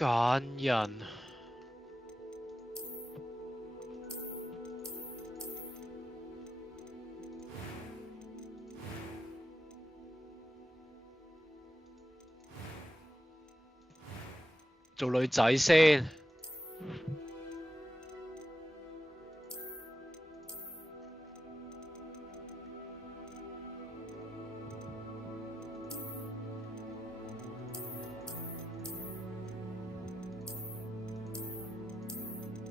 揀人。做女仔先。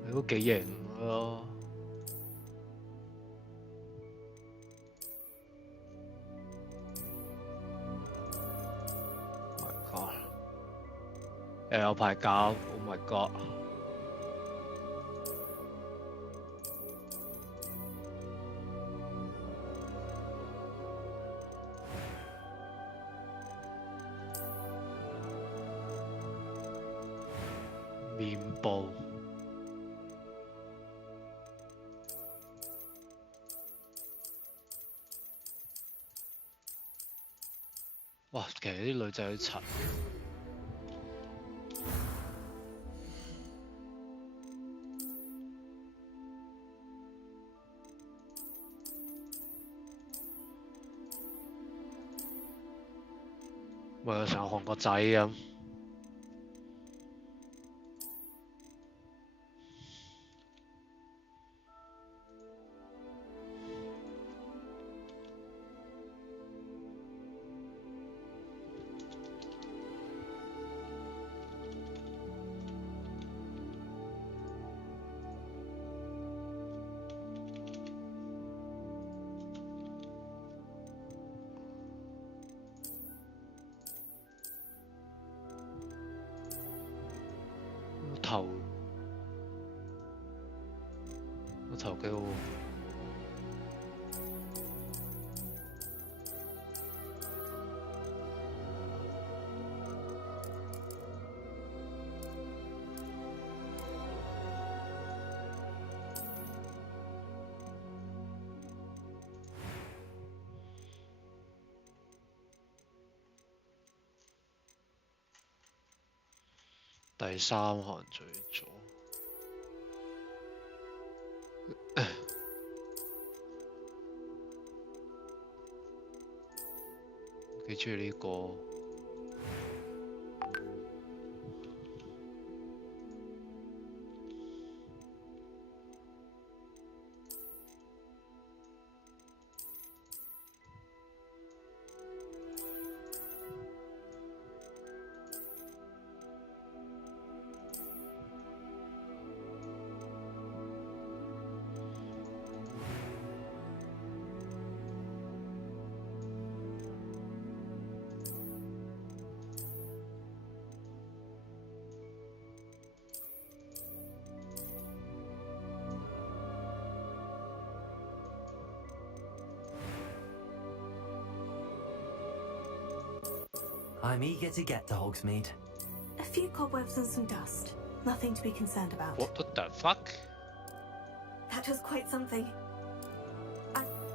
你都幾型咯。My God！ 又有排搞 ，Oh my God！ 面部。哇，其實啲女仔有啲柒。咪有成個韓國仔咁。個頭幾好喎。第三行最左。幾中意呢個。I'm eager to get to Hogsmeade. A few cobwebs and some dust. Nothing to be concerned about. What the fuck? That was quite something.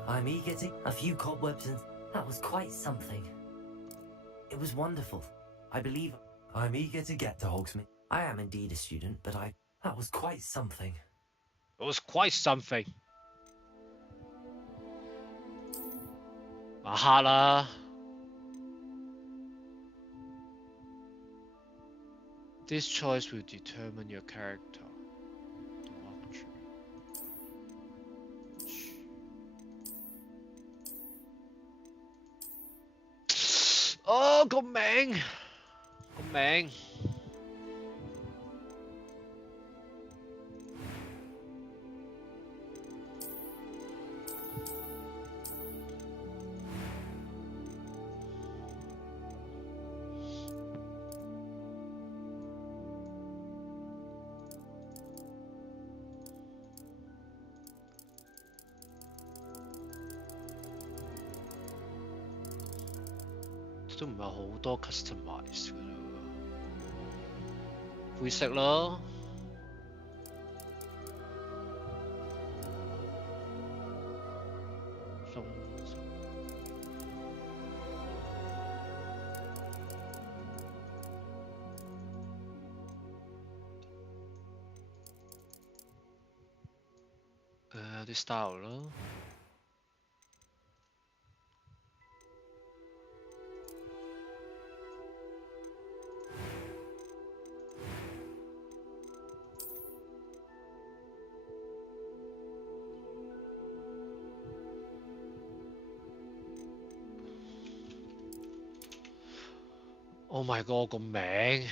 I'm eager to... A few cobwebs and... That was quite something. It was wonderful. I believe... I'm eager to get to Hogsmeade. I am indeed a student, but I... That was quite something. It was quite something. 馬克啦。This choice will determine your character. Oh， 個名。都唔係好多 customize 㗎啦，灰色咯。有啲 style 咯。Oh my god！ 個名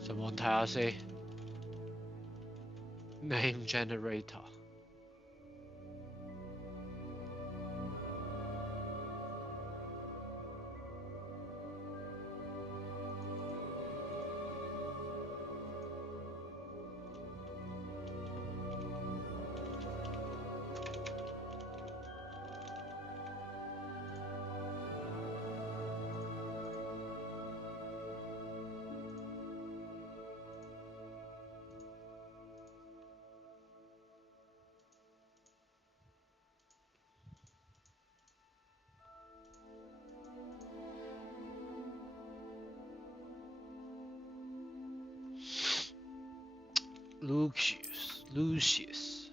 上網睇下先。Name generator。Lucius。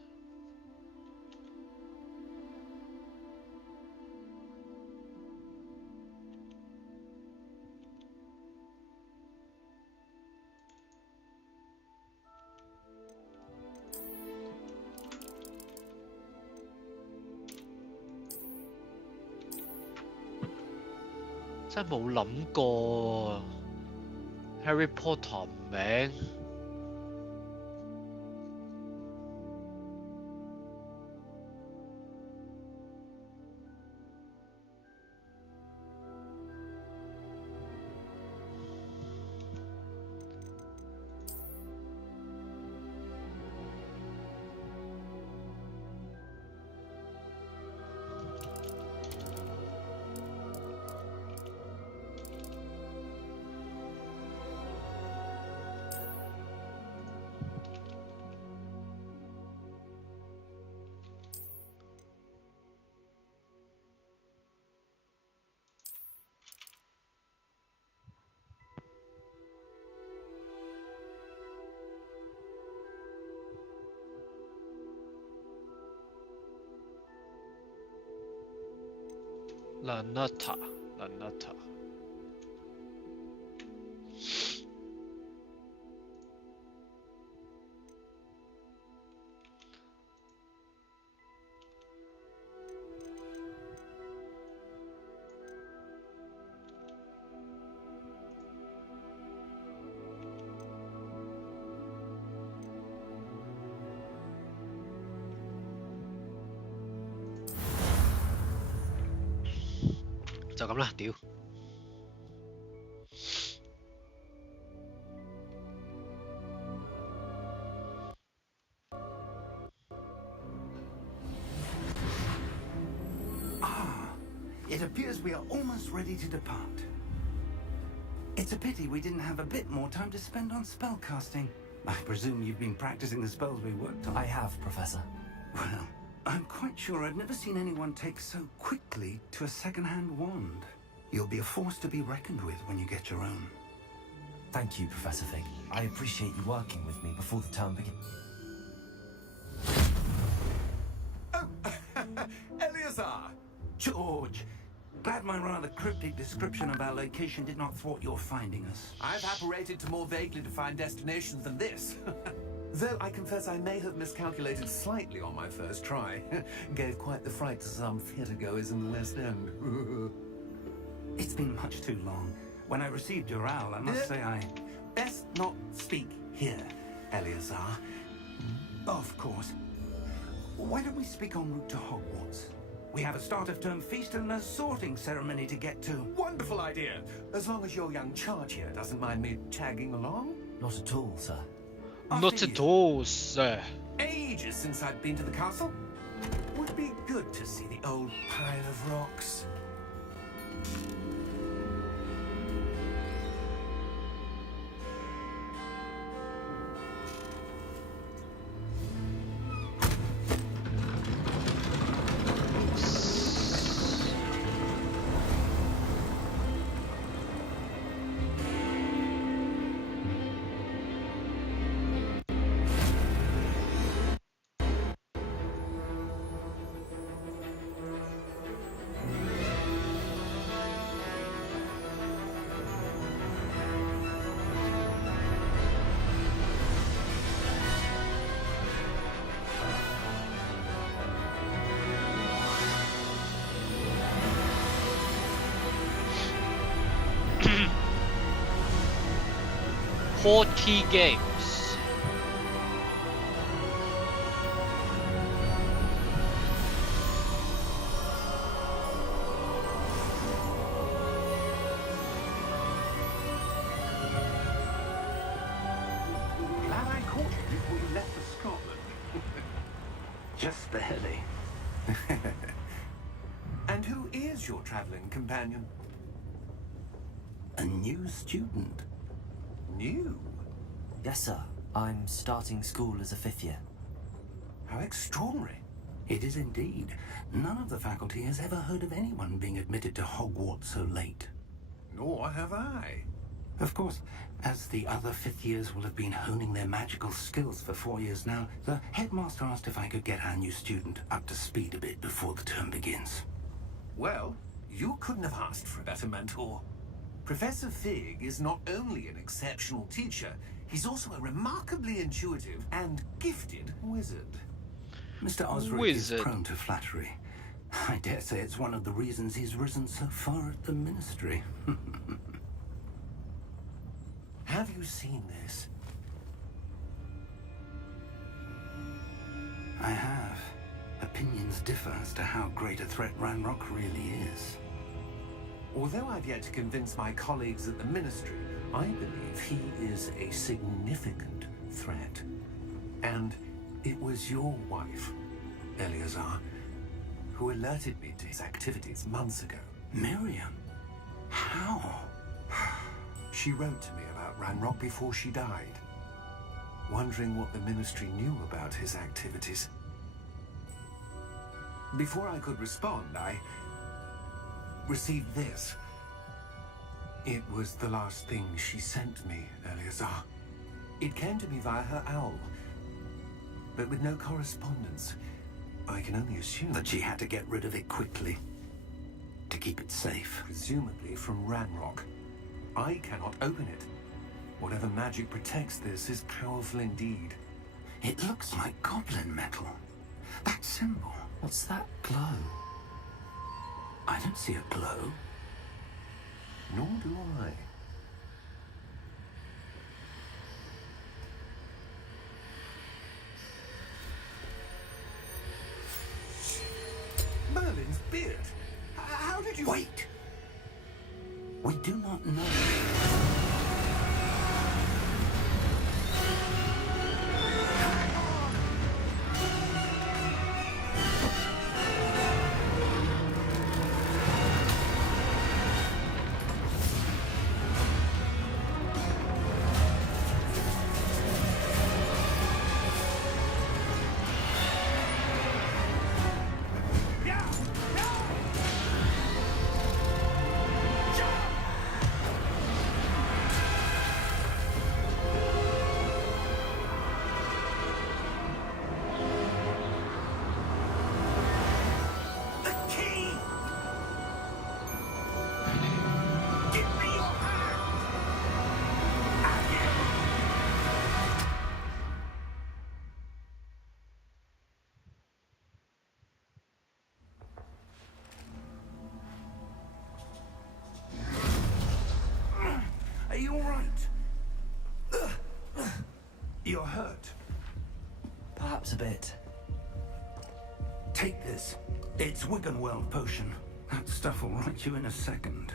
真係冇諗過 Harry Potter 名。Lanata。就咁啦，屌！ It appears we are almost ready to depart. It's a pity we didn't have a bit more time to spend on spellcasting. I presume you've been practicing the spells we worked on. I have, Professor. Well, I'm quite sure I've never seen anyone take so quickly to a second-hand wand. You'll be a force to be reckoned with when you get your own. Thank you, Professor Fig. I appreciate you working with me before the term begins. Oh, Eleazar! George! Glad my rather cryptic description of our location did not thwart your finding us. I've apparated to more vaguely defined destinations than this. Though I confess I may have miscalculated slightly on my first try. Gave quite the fright to some theatre-goers in the West End. It's been much too long. When I received your owl, I must say I... Best not speak here, Eleazar. Of course. Why don't we speak en route to Hogwarts? We have a start-of-term feast and a sorting ceremony to get to. Wonderful idea! As long as your young charge here doesn't mind me tagging along. Not at all, sir. Not at all, sir. Ages since I'd been to the castle. Would be good to see the old pile of rocks. 40 games. Glad I caught you before you left for Scotland. Just barely. And who is your traveling companion? A new student. New? Yes, sir. I'm starting school as a 5th year. How extraordinary. It is indeed. None of the faculty has ever heard of anyone being admitted to Hogwarts so late. Nor have I. Of course, as the other 5th years will have been honing their magical skills for 4 years now, the headmaster asked if I could get our new student up to speed a bit before the term begins. Well, you couldn't have asked for a better mentor. Professor Fig is not only an exceptional teacher, he's also a remarkably intuitive and gifted wizard. Mr. Osric is prone to flattery. I dare say it's one of the reasons he's risen so far at the Ministry. Have you seen this? I have. Opinions differ as to how great a threat Ranrock really is. Although I've yet to convince my colleagues at the Ministry, I believe he is a significant threat. And it was your wife, Eleazar, who alerted me to his activities months ago. Miriam? How? She wrote to me about Ranrock before she died, wondering what the Ministry knew about his activities. Before I could respond, I received this. It was the last thing she sent me, Eleazar. It came to me via her owl, but with no correspondence. I can only assume That she had to get rid of it quickly, to keep it safe. presumably from Ranrock. I cannot open it. Whatever magic protects this is powerful indeed. It looks like goblin metal. That symbol. What's that glow? I don't see a glow. Nor do I. Merlin's beard. How did you... Wait! We do not know. Are you all right? You're hurt. Perhaps a bit. Take this. It's Wiggenweld potion. That stuff will right you in a second.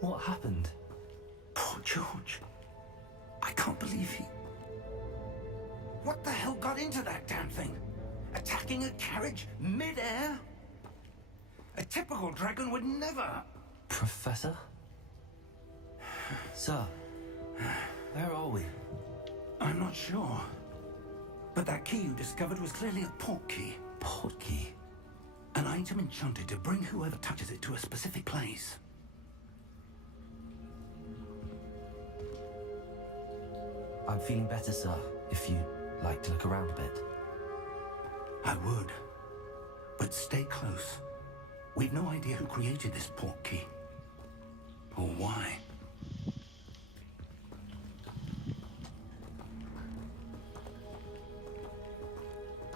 What happened? Poor George. I can't believe he... What the hell got into that damn thing? Attacking a carriage mid-air? A typical dragon would never... Professor? Sir, where are we? I'm not sure. But that key you discovered was clearly a port key. Port key. An item enchanted to bring whoever touches it to a specific place. I'm feeling better, sir, if you'd like to look around a bit. I would. But stay close. We've no idea who created this port key. Or why.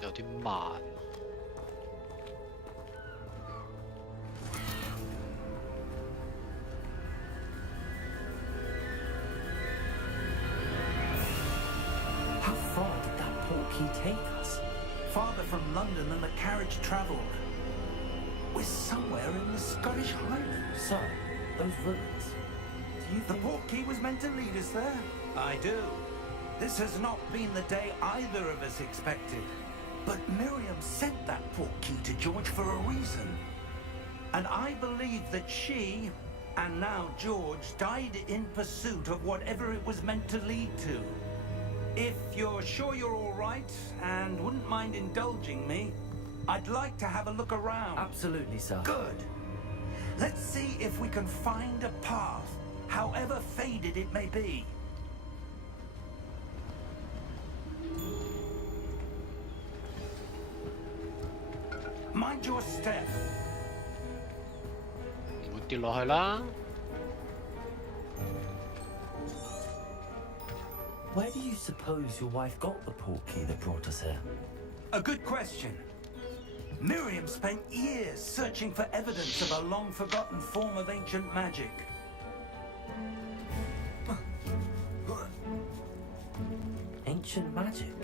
有啲慢。How far did that portkey take us? Farther from London than the carriage travelled. We're somewhere in the Scottish Highlands. Sir, those ruins. Do you The think... portkey was meant to lead us there? I do. This has not been the day either of us expected. But Miriam sent that portkey to George for a reason. And I believe that she, and now George, died in pursuit of whatever it was meant to lead to. If you're sure you're all right, and wouldn't mind indulging me, I'd like to have a look around. Absolutely, sir. Good. Let's see if we can find a path, however faded it may be. Mind your step. 唔會跌落去啦。Where do you suppose your wife got the portkey that brought us here? A good question. Miriam spent years searching for evidence of a long-forgotten form of ancient magic. Ancient magic?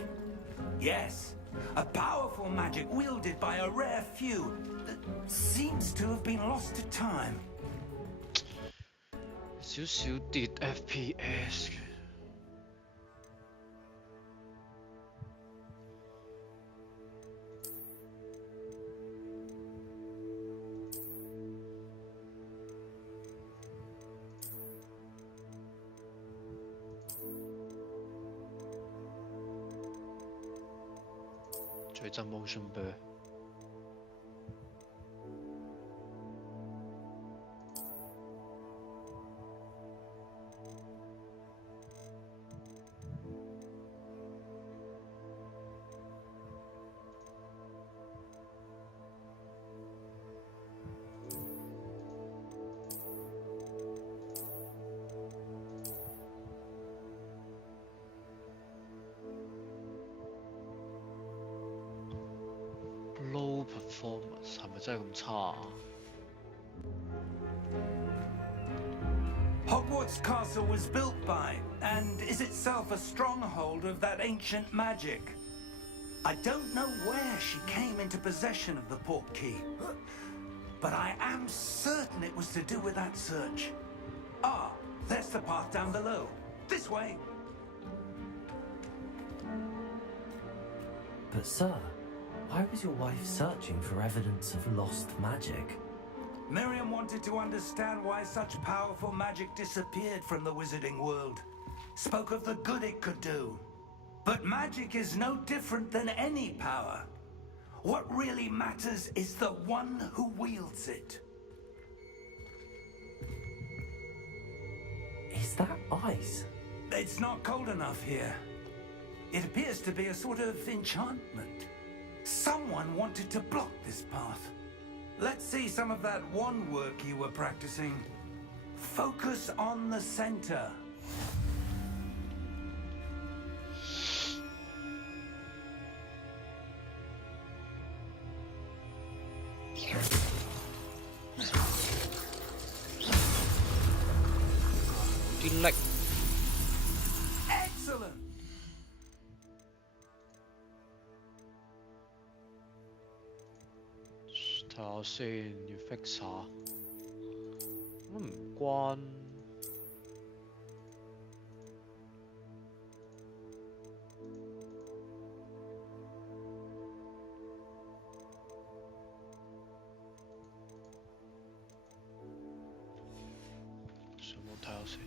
Yes, a powerful magic wielded by a rare few that seems to have been lost to time. 少少跌 FPS 嘅。最憎 motion blur。Low performance 係咪真係咁差啊？ Hogwarts Castle was built by, and is itself a stronghold of that ancient magic. I don't know where she came into possession of the portkey, but I am certain it was to do with that search. Ah, there's the path down below. This way. But sir, why was your wife searching for evidence of lost magic? Miriam wanted to understand why such powerful magic disappeared from the wizarding world. Spoke of the good it could do. But magic is no different than any power. What really matters is the one who wields it. Is that ice? It's not cold enough here. It appears to be a sort of enchantment. Someone wanted to block this path. Let's see some of that wand work you were practicing. Focus on the center. Excellent. 睇下先，要 fix 下。都唔關。上網睇下先。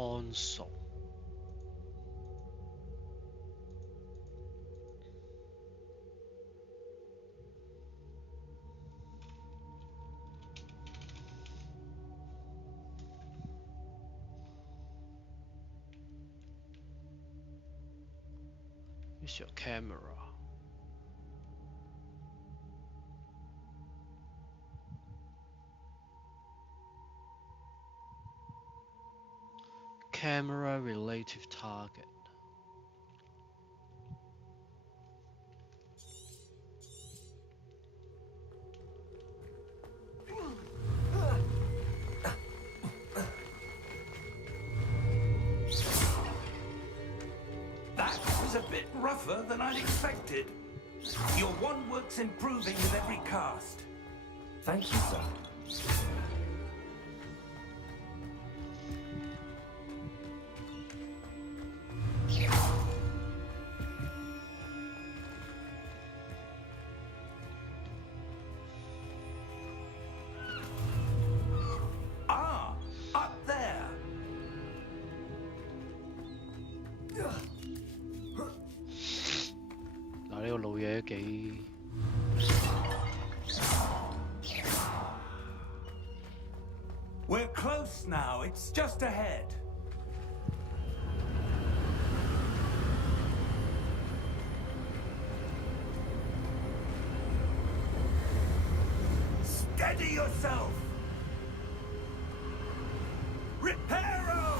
console。Use your camera. Camera relative target. That was a bit rougher than I'd expected. Your one work's improving with every cast. Thank you, sir. Ah, up there. 嗱，呢個老嘢幾 We're close now. It's just ahead. Steady yourself. Reparo!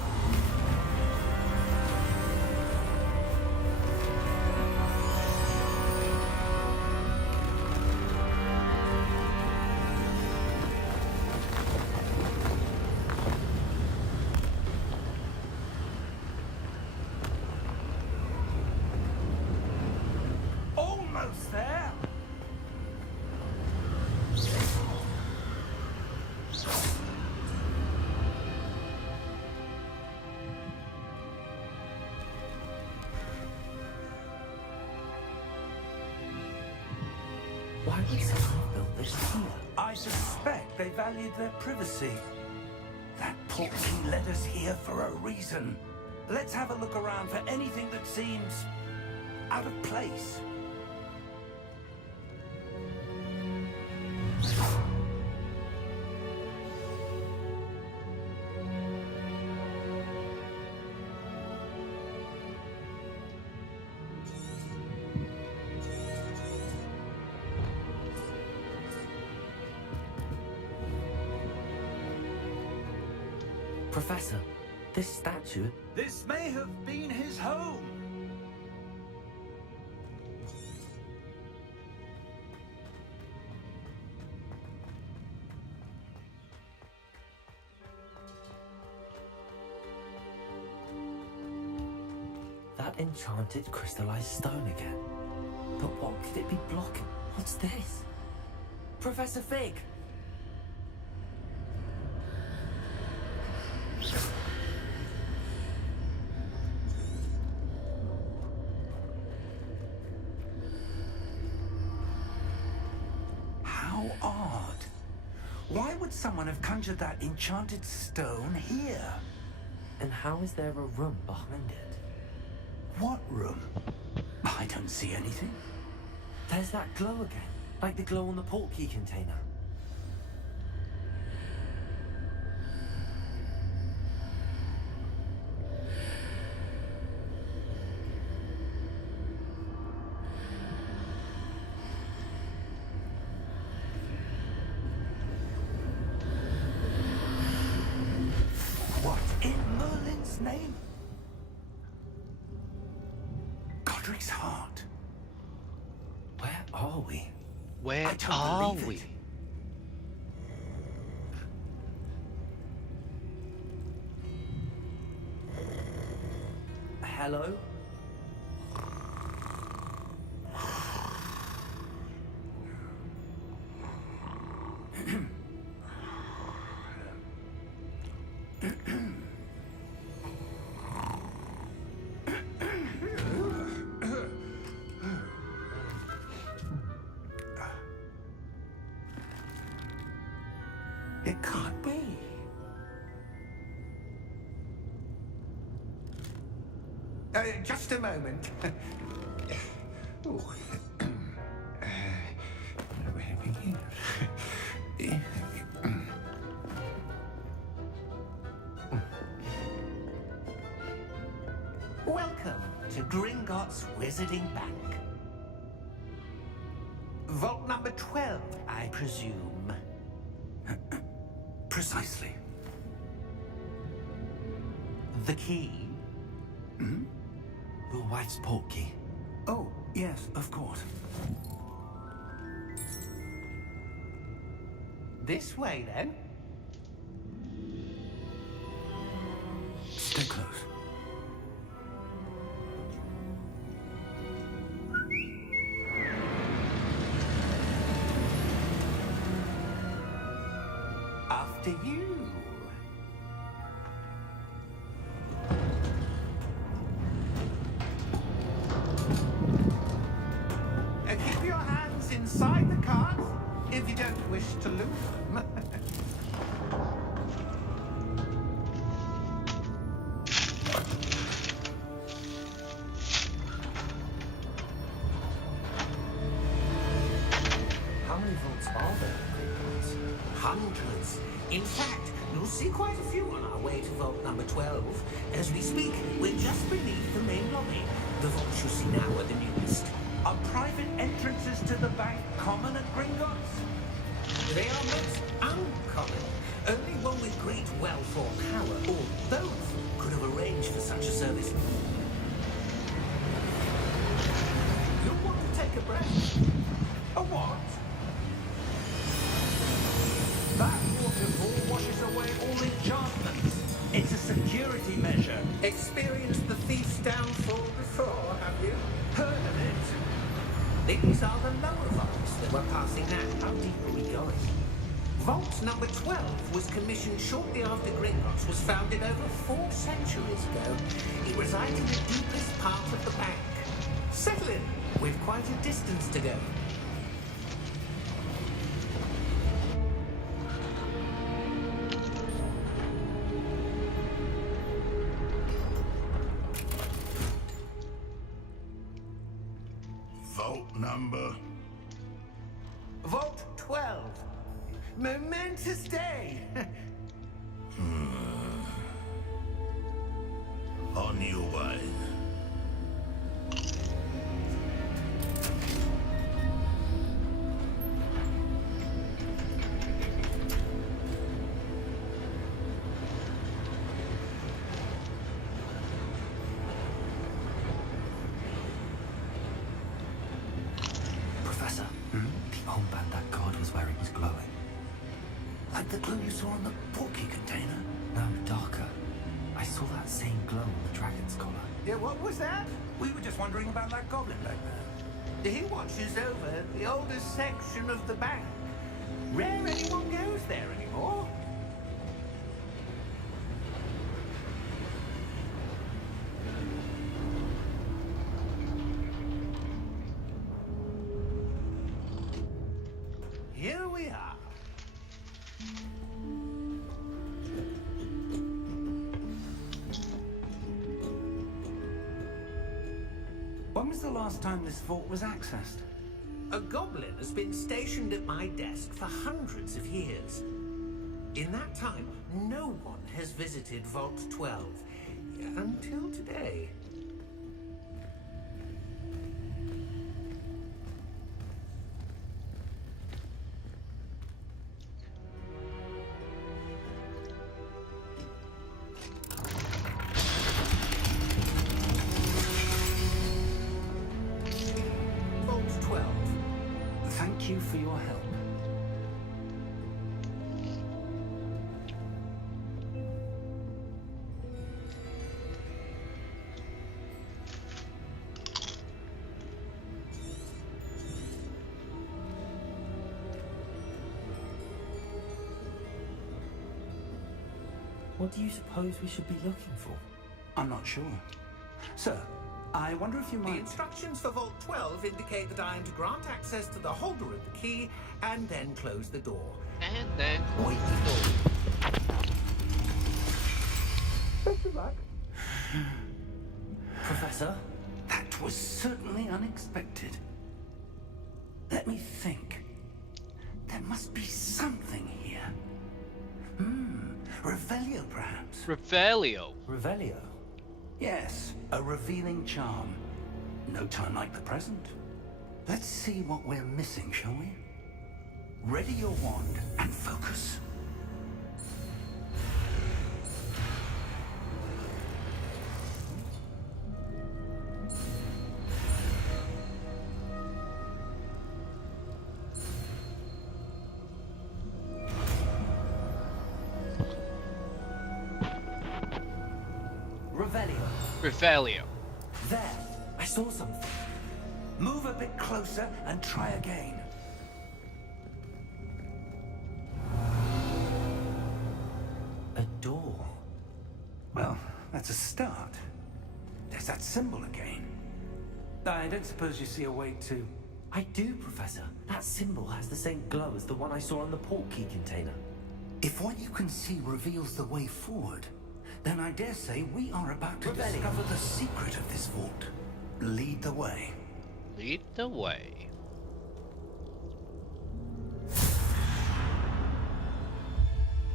Almost there. Why would someone have built this here? I suspect they valued their privacy. That portkey led us here for a reason. Let's have a look around for anything that seems out of place. Professor, this statue... This may have been his home. That enchanted crystallized stone again. But what could it be blocking? What's this? Professor Fig! How odd. Why would someone have conjured that enchanted stone here? And how is there a room behind it? What room? I don't see anything. There's that glow again, like the glow on the portkey container. What in Merlin's name? Godric's heart. Where are we? Where I don't are believe we? it. Hello? It can't be. Just a moment. Ooh. Where to begin? Welcome to Gringotts Wizarding Bank. Vault number 12, I presume. Precisely. The key? Your wife's portkey. Oh, yes, of course. This way, then. Stay close. After you. Keep your hands inside the cards if you don't wish to lose them. How many vaults are there in Gringotts? Hundreds. In fact, you'll see quite a few on our way to vault number 12. As we speak, we're just beneath the main lobby. The vaults you see now are the newest. Are private entrances to the bank common at Gringotts? They are most uncommon. Only one with great wealth or power, or both, could have arranged for such a service. You'll want to take a breath. A what? That waterfall washes away all enchantments. It's a security measure. Experienced the thief's downfall before, have you? Heard of it? These are the lower vaults that we're passing now. How deep are we going? Vault number 12 was commissioned shortly after Gringotts was founded over 4 centuries ago. It resides in the deepest part of the bank. Settle in, with quite a distance to go. Vault number. Vault 12. Momentous day. On your way. Professor, the armband that guard was wearing was glowing. Like the glue you saw on the porky container? No, darker. I saw that same glow on the dragon's collar. Yeah, what was that? We were just wondering about that goblin back there. He watches over the oldest section of the bank. Rare anyone goes there anymore. Here we are. When was the last time this vault was accessed? A goblin has been stationed at my desk for hundreds of years. In that time, no one has visited Vault 12. Until today. Vault 12. Thank you for your help. What do you suppose we should be looking for? I'm not sure. Sir, I wonder if you The might... instructions for Vault 12 indicate that I am to grant access to the holder of the key and then close the door. And then Wait the door. Best of luck. Professor, expected. Let me think. There must be something here. Revelio, perhaps? Revelio. Revelio? Yes, a revealing charm. No time like the present. Let's see what we're missing, shall we? Ready your wand and focus. Revelio. Revelio. There, I saw something. Move a bit closer and try again. A door. Well, that's a start. There's that symbol again. I don't suppose you see a way to... I do, Professor. That symbol has the same glow as the one I saw on the port key container. If what you can see reveals the way forward, then I dare say we are about to Revelio. discover the secret of this vault. Lead the way. Lead the way.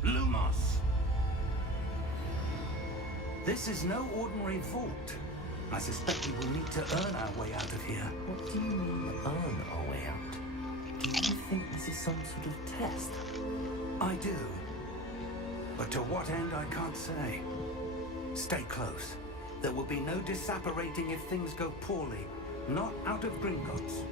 Lumos! This is no ordinary vault. I suspect we will need to earn our way out of here. What do you mean, earn our way out? Do you think this is some sort of test? I do. But to what end, I can't say. Stay close. There will be no disapparating if things go poorly. Not out of Gringotts.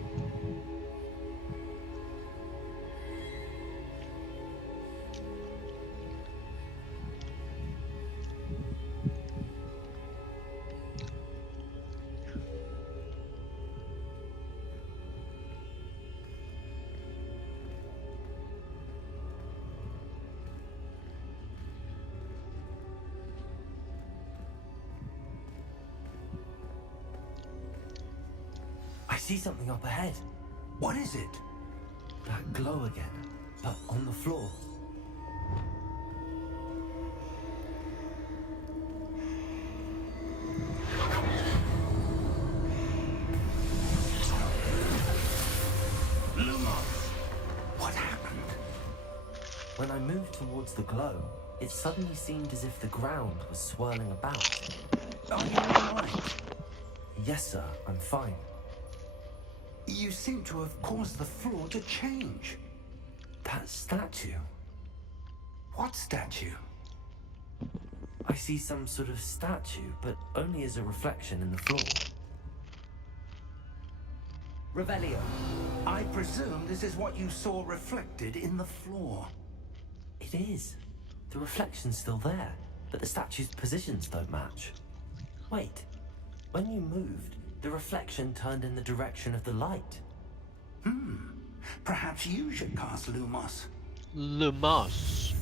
I see something up ahead. What is it? That glow again, but on the floor. Lumos! What happened? When I moved towards the glow, it suddenly seemed as if the ground was swirling about. Are you all right? Yes, sir, I'm fine. You seem to have caused the floor to change. That statue. What statue? I see some sort of statue, but only as a reflection in the floor. Revelio. I presume this is what you saw reflected in the floor. It is. The reflection's still there, but the statue's positions don't match. Wait. When you moved, the reflection turned in the direction of the light. Perhaps you should cast Lumos. Lumos.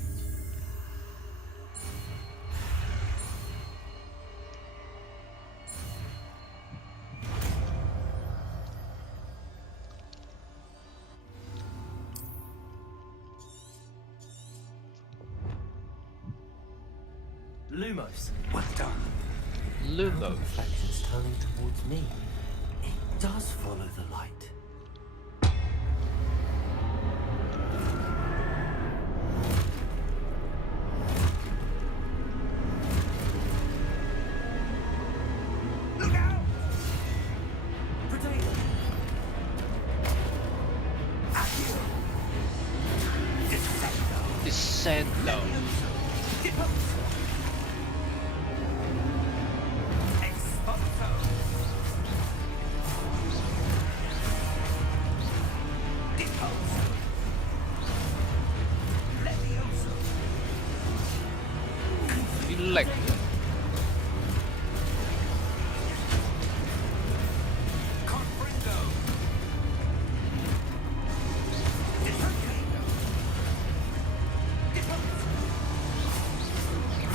Lumos. Well done. Now the Lumos. reflection's turning towards me. It does follow the light. Look out! Potato! Accio! Descendo! Descendo. Deposo! Expulso! Deposo! Levioso! Electro. Confringo! Destructivo! Deposo!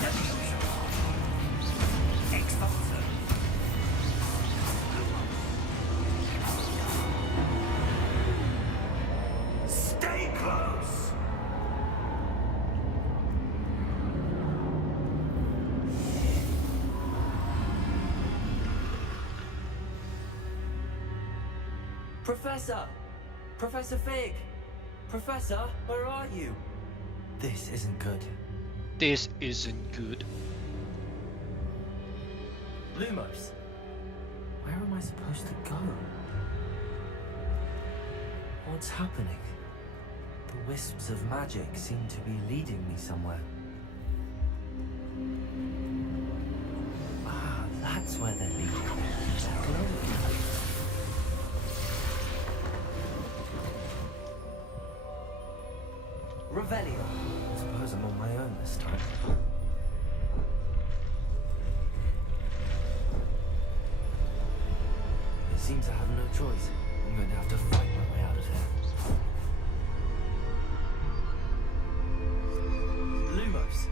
Levioso! Expulso! Stay close! Professor! Professor Fig! Professor, where are you? This isn't good. This isn't good. Lumos, where am I supposed to go? What's happening? The wisps of magic seem to be leading me somewhere. Ah, that's where they're leading me. Revelio. I suppose I'm on my own this time. It seems I have no choice. I'm going to have to fight my way out of here. Lumos.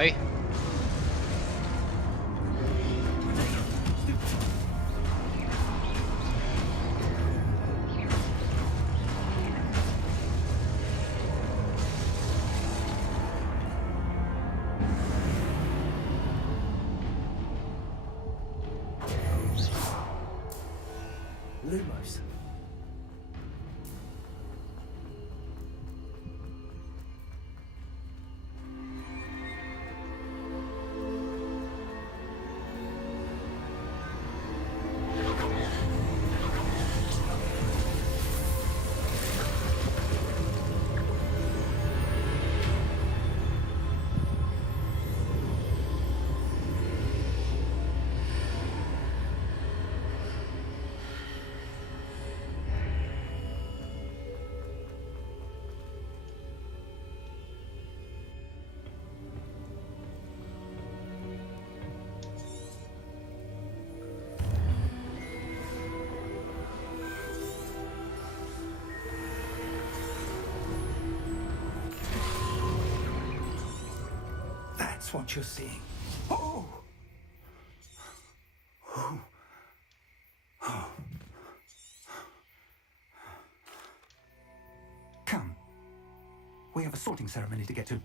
Hej. Lumos. That's what you're seeing. Oh! Oh. Oh. Come. We have a sorting ceremony to get to.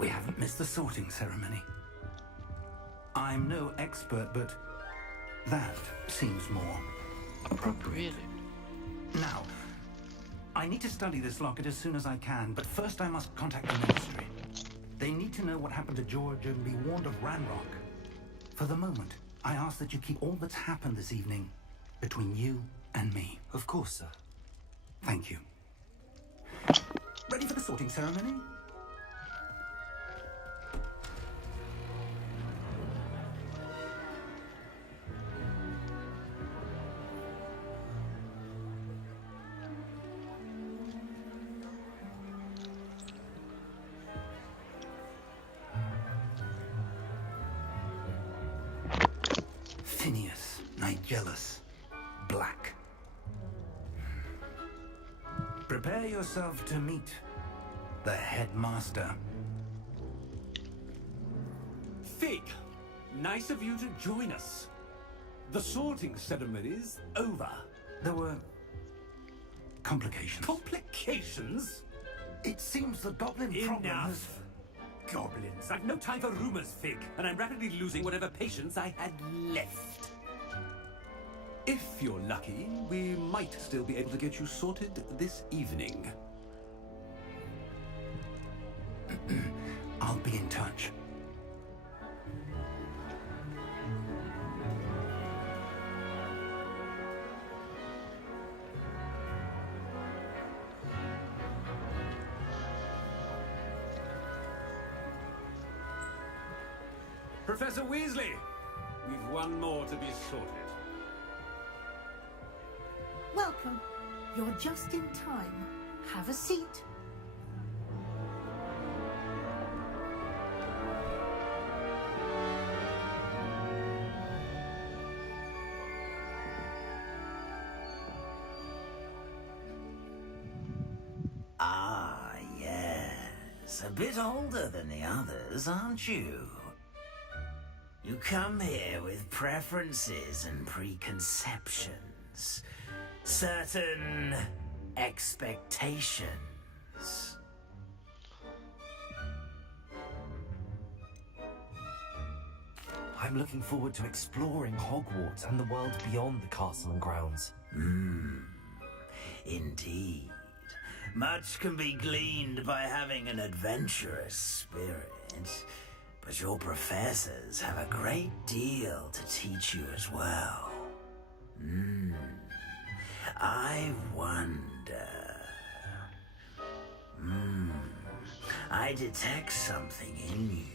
We haven't missed the sorting ceremony. I'm no expert, but that seems more appropriate. Now, I need to study this locket as soon as I can, but first I must contact the Ministry. They need to know what happened to George and be warned of Ranrock. For the moment, I ask that you keep all that's happened this evening between you and me. Of course, sir. Thank you. Ready for the sorting ceremony? Phineas, Nigellus, Black. Prepare yourself to meet the headmaster. Fig, nice of you to join us. The sorting ceremony's over. There were complications. Complications? It seems the goblin problem has... Enough! Goblins. I've no time for rumors, Fig, and I'm rapidly losing whatever patience I had left. If you're lucky, we might still be able to get you sorted this evening. I'll be in touch. Professor Weasley, we've one more to be sorted. Welcome. You're just in time. Have a seat. Ah, yes. A bit older than the others, aren't you? You come here with preferences and preconceptions. Certain expectations. I'm looking forward to exploring Hogwarts and the world beyond the castle and grounds. Indeed. Much can be gleaned by having an adventurous spirit. But your professors have a great deal to teach you as well. I wonder... I detect something in you.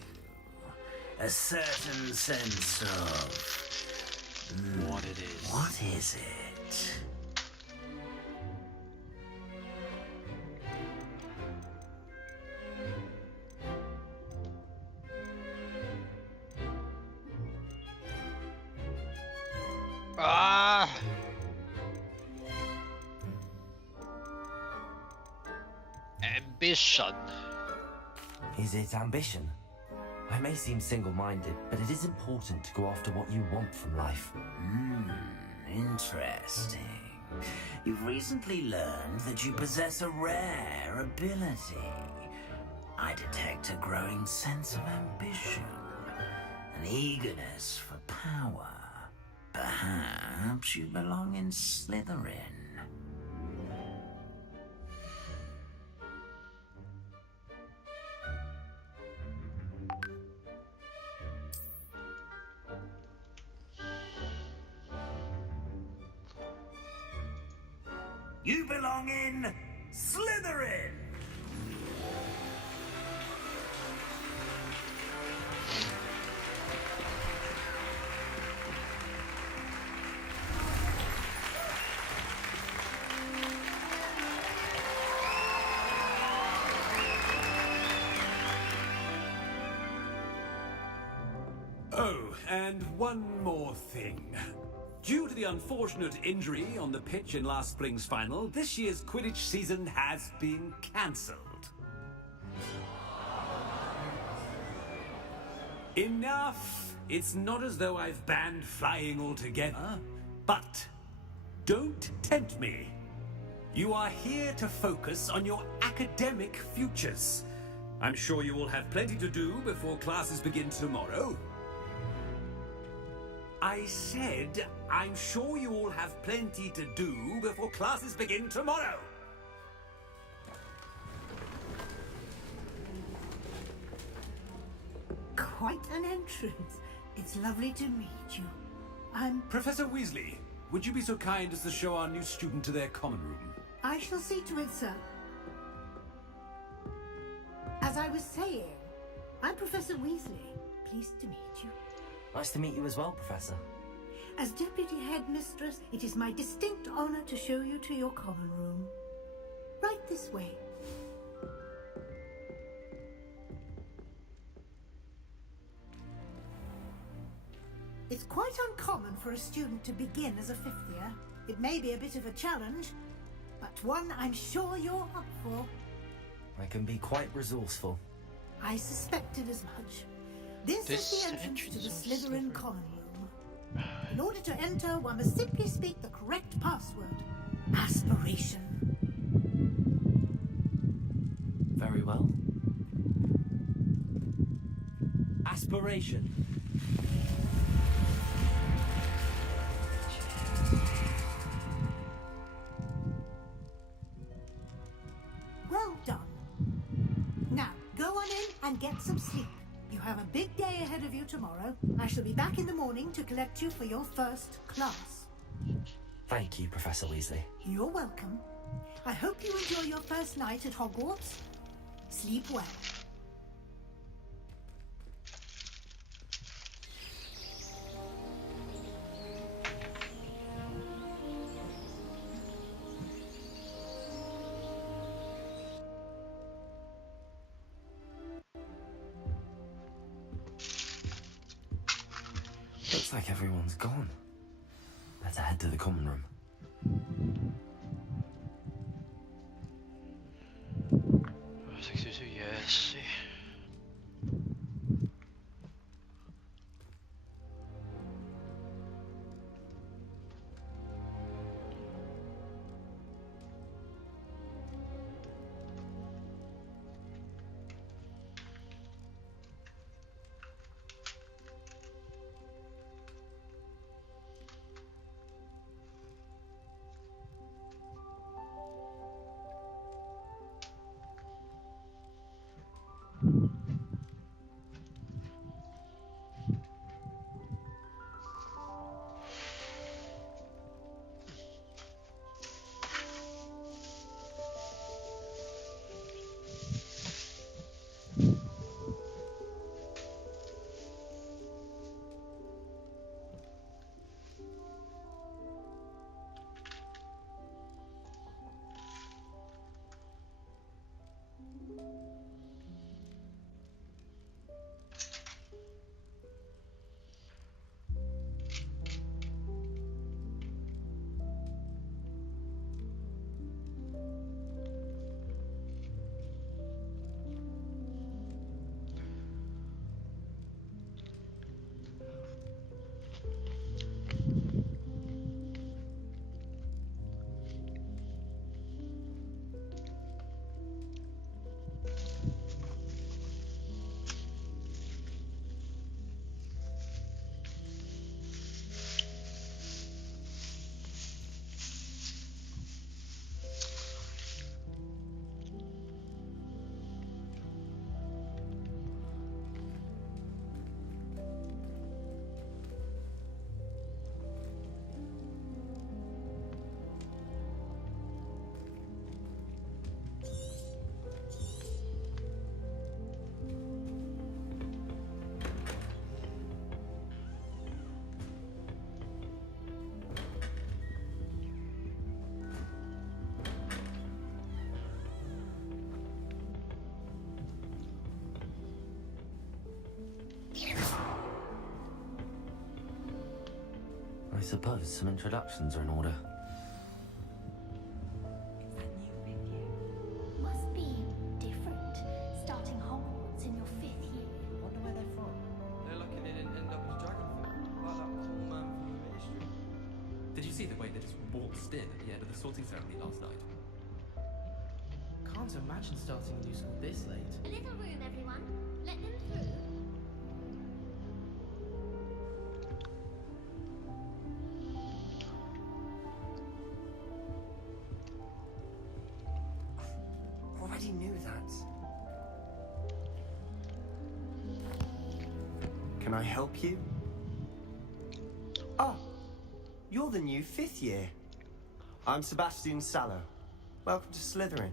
A certain sense of... What it is. What is it? Ah! Ambition. Is it ambition? I may seem single-minded, but it is important to go after what you want from life. Interesting. You've recently learned that you possess a rare ability. I detect a growing sense of ambition, an eagerness for power. Perhaps you belong in Slytherin. You belong in Slytherin! Oh, and one more thing. Due to the unfortunate injury on the pitch in last spring's final, this year's Quidditch season has been cancelled. Enough! It's not as though I've banned flying altogether, but don't tempt me. You are here to focus on your academic futures. I'm sure you all have plenty to do before classes begin tomorrow. I said, I'm sure you all have plenty to do before classes begin tomorrow. Quite an entrance. It's lovely to meet you. I'm... Professor Weasley, would you be so kind as to show our new student to their common room? I shall see to it, sir. As I was saying, I'm Professor Weasley. Pleased to meet you. Nice to meet you as well, Professor. As Deputy Headmistress, it is my distinct honor to show you to your common room. Right this way. It's quite uncommon for a student to begin as a fifth year. It may be a bit of a challenge, but one I'm sure you're up for. I can be quite resourceful. I suspected as much. This is the entrance to the Slytherin common room. In order to enter, one must simply speak the correct password. Aspiration. Very well. Aspiration. Well done. Now, go on in and get some sleep. You have a big day ahead of you tomorrow. I shall be back in the morning to collect you for your first class. Thank you, Professor Weasley. You're welcome. I hope you enjoy your first night at Hogwarts. Sleep well. Looks like everyone's gone. Better head to the common room. 食少少嘢先。I suppose some introductions are in order. Must be different, starting Hogwarts in your 5th year. Wonder where they're from. They're lucky they didn't end up as Dragonfly, like that cool man from the Ministry. Did you see the way they just waltzed in at the end of the sorting ceremony last night? Can't can't imagine starting a new school this late. A little room, everyone. Let them through. Already knew that. Can I help you? Oh, you're the new 5th year. I'm Sebastian Sallow. Welcome to Slytherin.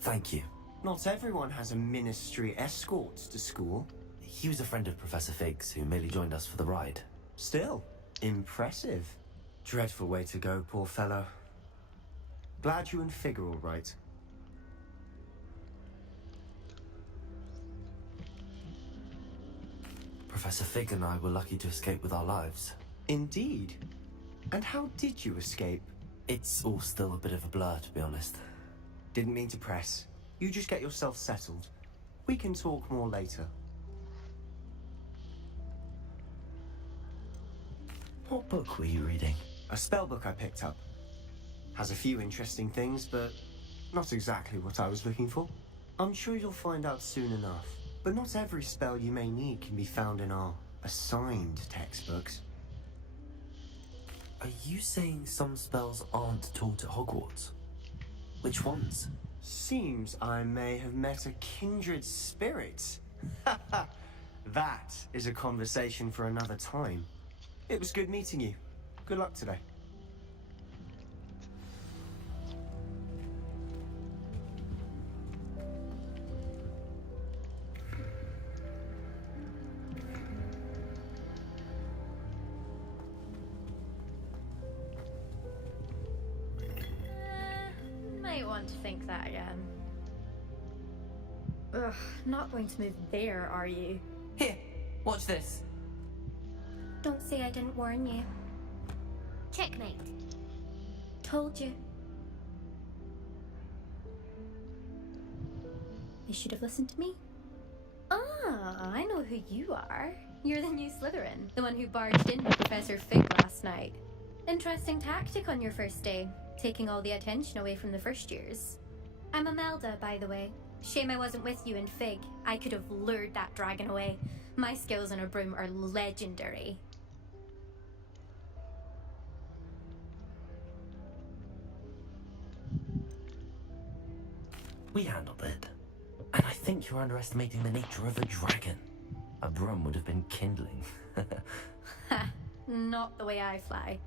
Thank you. Not everyone has a ministry escort to school. He was a friend of Professor Fig's who merely joined us for the ride. Still, impressive. Dreadful way to go, poor fellow. Glad you and Fig are all right. Professor Fig and I were lucky to escape with our lives. Indeed. And how did you escape? It's all still a bit of a blur, to be honest. Didn't mean to press. You just get yourself settled. We can talk more later. What book were you reading? A spell book I picked up. Has a few interesting things, but not exactly what I was looking for. I'm sure you'll find out soon enough. But not every spell you may need can be found in our assigned textbooks. Are you saying some spells aren't taught at Hogwarts? Which ones? Seems I may have met a kindred spirit. That is a conversation for another time. It was good meeting you. Good luck today. Might want to think that again. Ugh, not going to move there, are you? Here, watch this. Don't say I didn't warn you. Checkmate. Told you. You should have listened to me. Ah, I know who you are. You're the new Slytherin, the one who barged in with Professor Fig last night. Interesting tactic on your first day, taking all the attention away from the first years. I'm Imelda, by the way. Shame I wasn't with you in Fig. I could have lured that dragon away. My skills on a broom are legendary. We handled it. And I think you're underestimating the nature of a dragon. A broom would have been kindling. Ha, not the way I fly.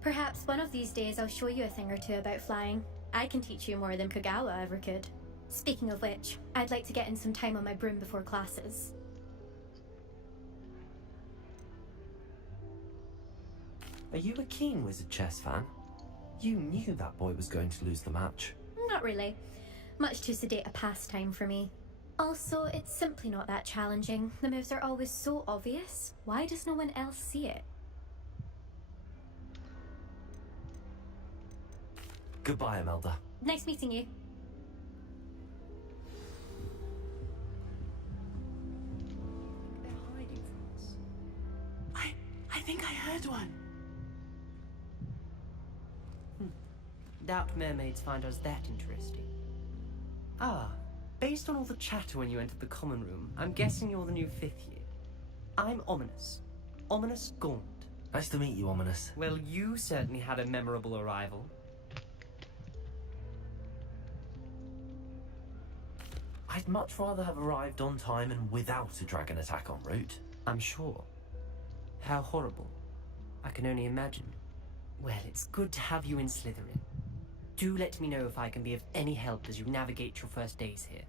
Perhaps one of these days I'll show you a thing or two about flying. I can teach you more than Kogawa ever could. Speaking of which, I'd like to get in some time on my broom before classes. Are you a keen Wizard Chess fan? You knew that boy was going to lose the match. Not really. Much too sedate a pastime for me. Also, it's simply not that challenging. The moves are always so obvious. Why does no one else see it? Goodbye, Imelda. Nice meeting you. They're hiding from us. I think I heard one. Doubt mermaids find us that interesting. Ah, based on all the chatter when you entered the common room, I'm guessing you're the new 5th year. I'm Ominous. Ominous Gaunt. Nice to meet you, Ominous. Well, you certainly had a memorable arrival. I'd much rather have arrived on time and without a dragon attack en route. I'm sure. How horrible. I can only imagine. Well, it's good to have you in Slytherin. Do let me know if I can be of any help as you navigate your first days here.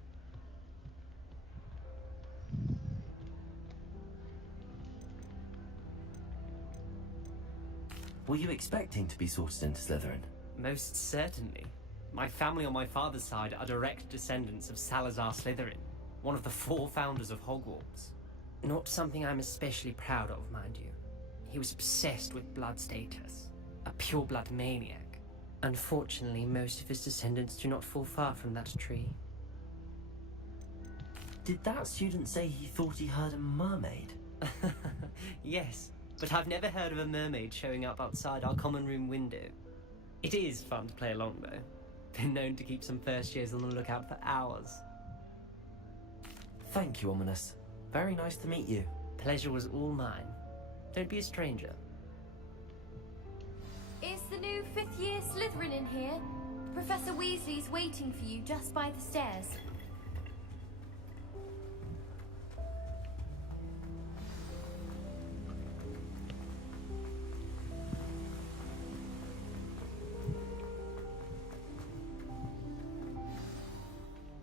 Were you expecting to be sorted into Slytherin? Most certainly. My family on my father's side are direct descendants of Salazar Slytherin, one of the 4 founders of Hogwarts. Not something I'm especially proud of, mind you. He was obsessed with blood status, a pure-blood maniac. Unfortunately, most of his descendants do not fall far from that tree. Did that student say he thought he heard a mermaid? Yes, but I've never heard of a mermaid showing up outside our common room window. It is fun to play along, though. Been known to keep some first years on the lookout for hours. Thank you, Ominous. Very nice to meet you. Pleasure was all mine. Don't be a stranger. Is the new fifth-year Slytherin in here? Professor Weasley's waiting for you just by the stairs.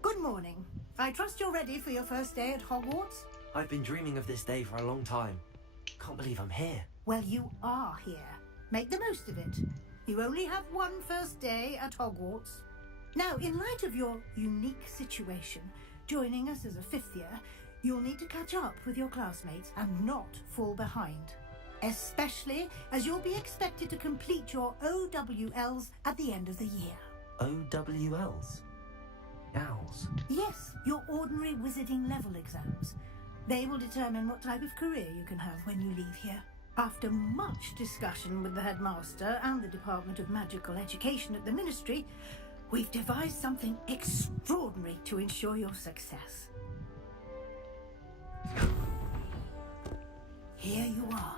Good morning. I trust you're ready for your first day at Hogwarts? I've been dreaming of this day for a long time. Can't believe I'm here. Well, you are here. Make the most of it. You only have one first day at Hogwarts. Now, in light of your unique situation, joining us as a fifth year, you'll need to catch up with your classmates and not fall behind. Especially as you'll be expected to complete your OWLs at the end of the year. OWLs? Owls? Yes, your ordinary wizarding level exams. They will determine what type of career you can have when you leave here. After much discussion with the headmaster and the Department of Magical Education at the Ministry, we've devised something extraordinary to ensure your success. Here you are.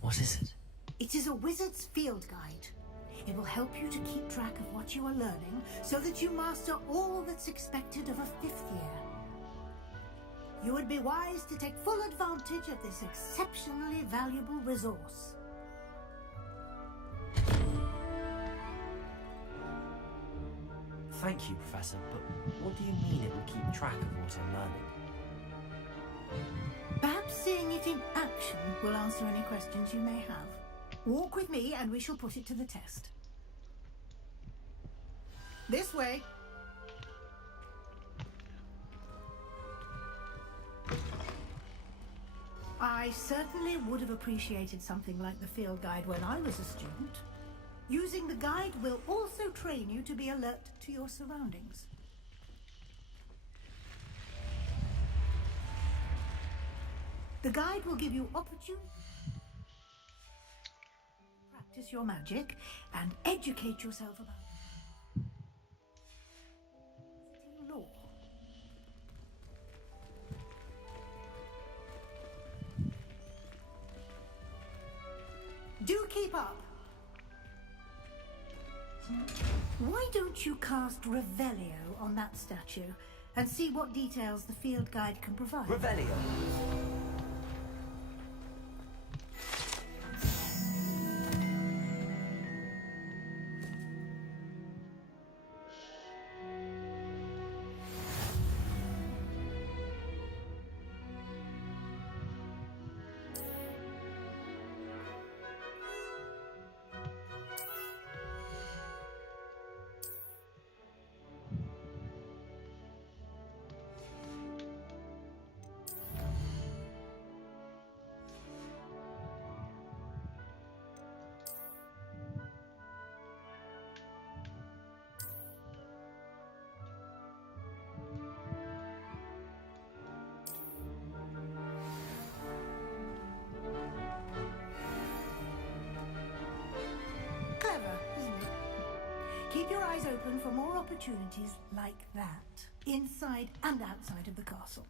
What is it? It is a wizard's field guide. It will help you to keep track of what you are learning so that you master all that's expected of a fifth year. You would be wise to take full advantage of this exceptionally valuable resource. Thank you, Professor, but what do you mean it will keep track of what I'm learning? Perhaps seeing it in action will answer any questions you may have. Walk with me and we shall put it to the test. This way. I certainly would have appreciated something like the field guide when I was a student. Using the guide will also train you to be alert to your surroundings. The guide will give you opportunity to practice your magic and educate yourself about law. Do keep up. Why don't you cast Revelio on that statue and see what details the field guide can provide? Revelio! Keep your eyes open for more opportunities like that, inside and outside of the castle.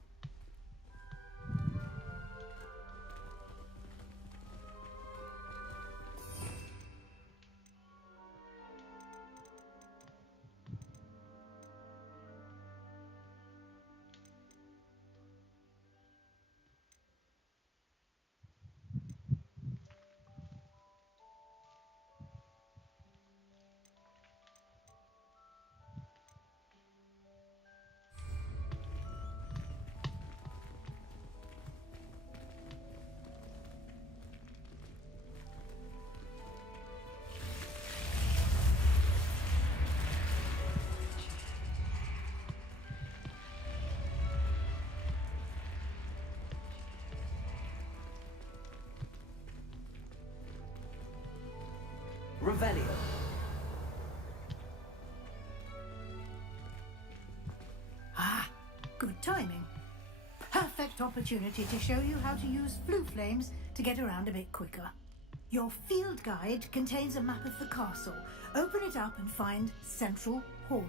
Revelio. perfect opportunity to show you how to use flue flames to get around a bit quicker. Your field guide contains a map of the castle. Open it up and find Central Hall.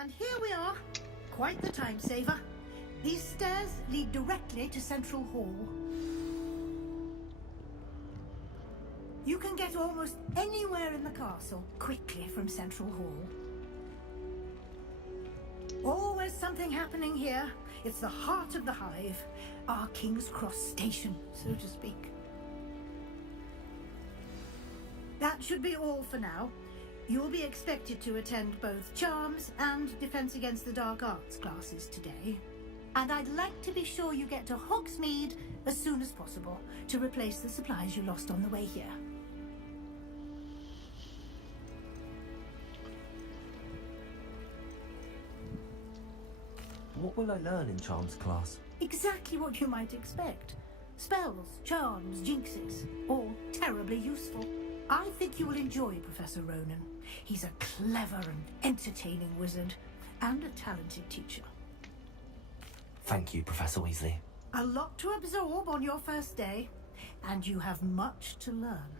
And here we are. Quite the time saver. These stairs lead directly to Central Hall. You can get almost anywhere in the castle quickly from Central Hall. Always something happening here. It's the heart of the hive. Our King's Cross station, so to speak. That should be all for now. You'll be expected to attend both Charms and Defense Against the Dark Arts classes today. And I'd like to be sure you get to Hogsmeade as soon as possible to replace the supplies you lost on the way here. What will I learn in Charms class? Exactly what you might expect. Spells, charms, jinxes, all terribly useful. I think you will enjoy Professor Ronan. He's a clever and entertaining wizard, and a talented teacher. Thank you, Professor Weasley. A lot to absorb on your first day, and you have much to learn.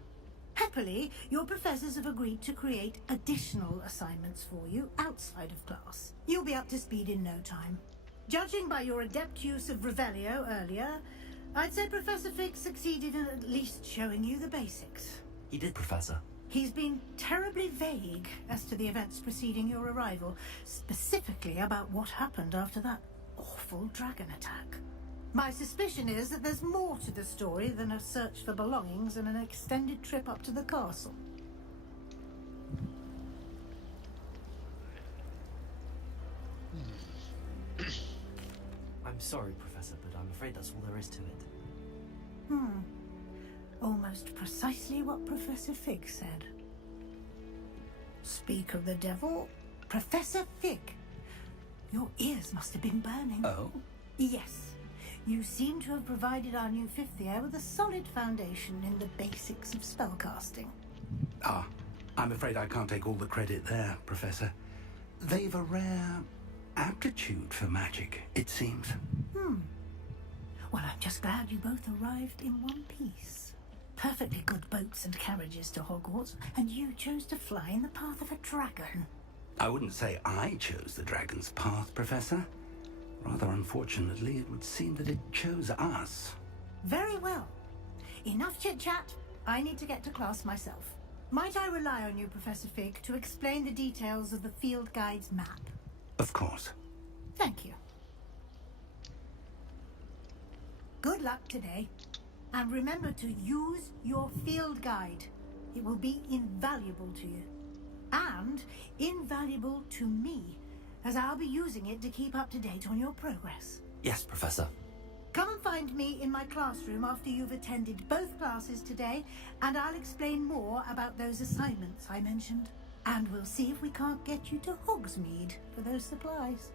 Happily, your professors have agreed to create additional assignments for you outside of class. You'll be up to speed in no time. Judging by your adept use of Revelio earlier, I'd say Professor Fig succeeded in at least showing you the basics. He did, Professor. He's been terribly vague as to the events preceding your arrival, specifically about what happened after that awful dragon attack. My suspicion is that there's more to the story than a search for belongings and an extended trip up to the castle. I'm sorry, Professor, but I'm afraid that's all there is to it. Almost precisely what Professor Fig said. Speak of the devil, Professor Fig. Your ears must have been burning. Oh? Yes. You seem to have provided our new fifth year with a solid foundation in the basics of spellcasting. Ah, I'm afraid I can't take all the credit there, Professor. They've a rare aptitude for magic, it seems. Well, I'm just glad you both arrived in one piece. Perfectly good boats and carriages to Hogwarts, and you chose to fly in the path of a dragon. I wouldn't say I chose the dragon's path, Professor. Rather unfortunately, it would seem that it chose us. Very well. Enough chit-chat. I need to get to class myself. Might I rely on you, Professor Fig, to explain the details of the field guide's map? Of course. Thank you. Good luck today. And remember to use your field guide. It will be invaluable to you. And invaluable to me, as I'll be using it to keep up to date on your progress. Yes, Professor. Come and find me in my classroom after you've attended both classes today, and I'll explain more about those assignments I mentioned. And we'll see if we can't get you to Hogsmeade for those supplies.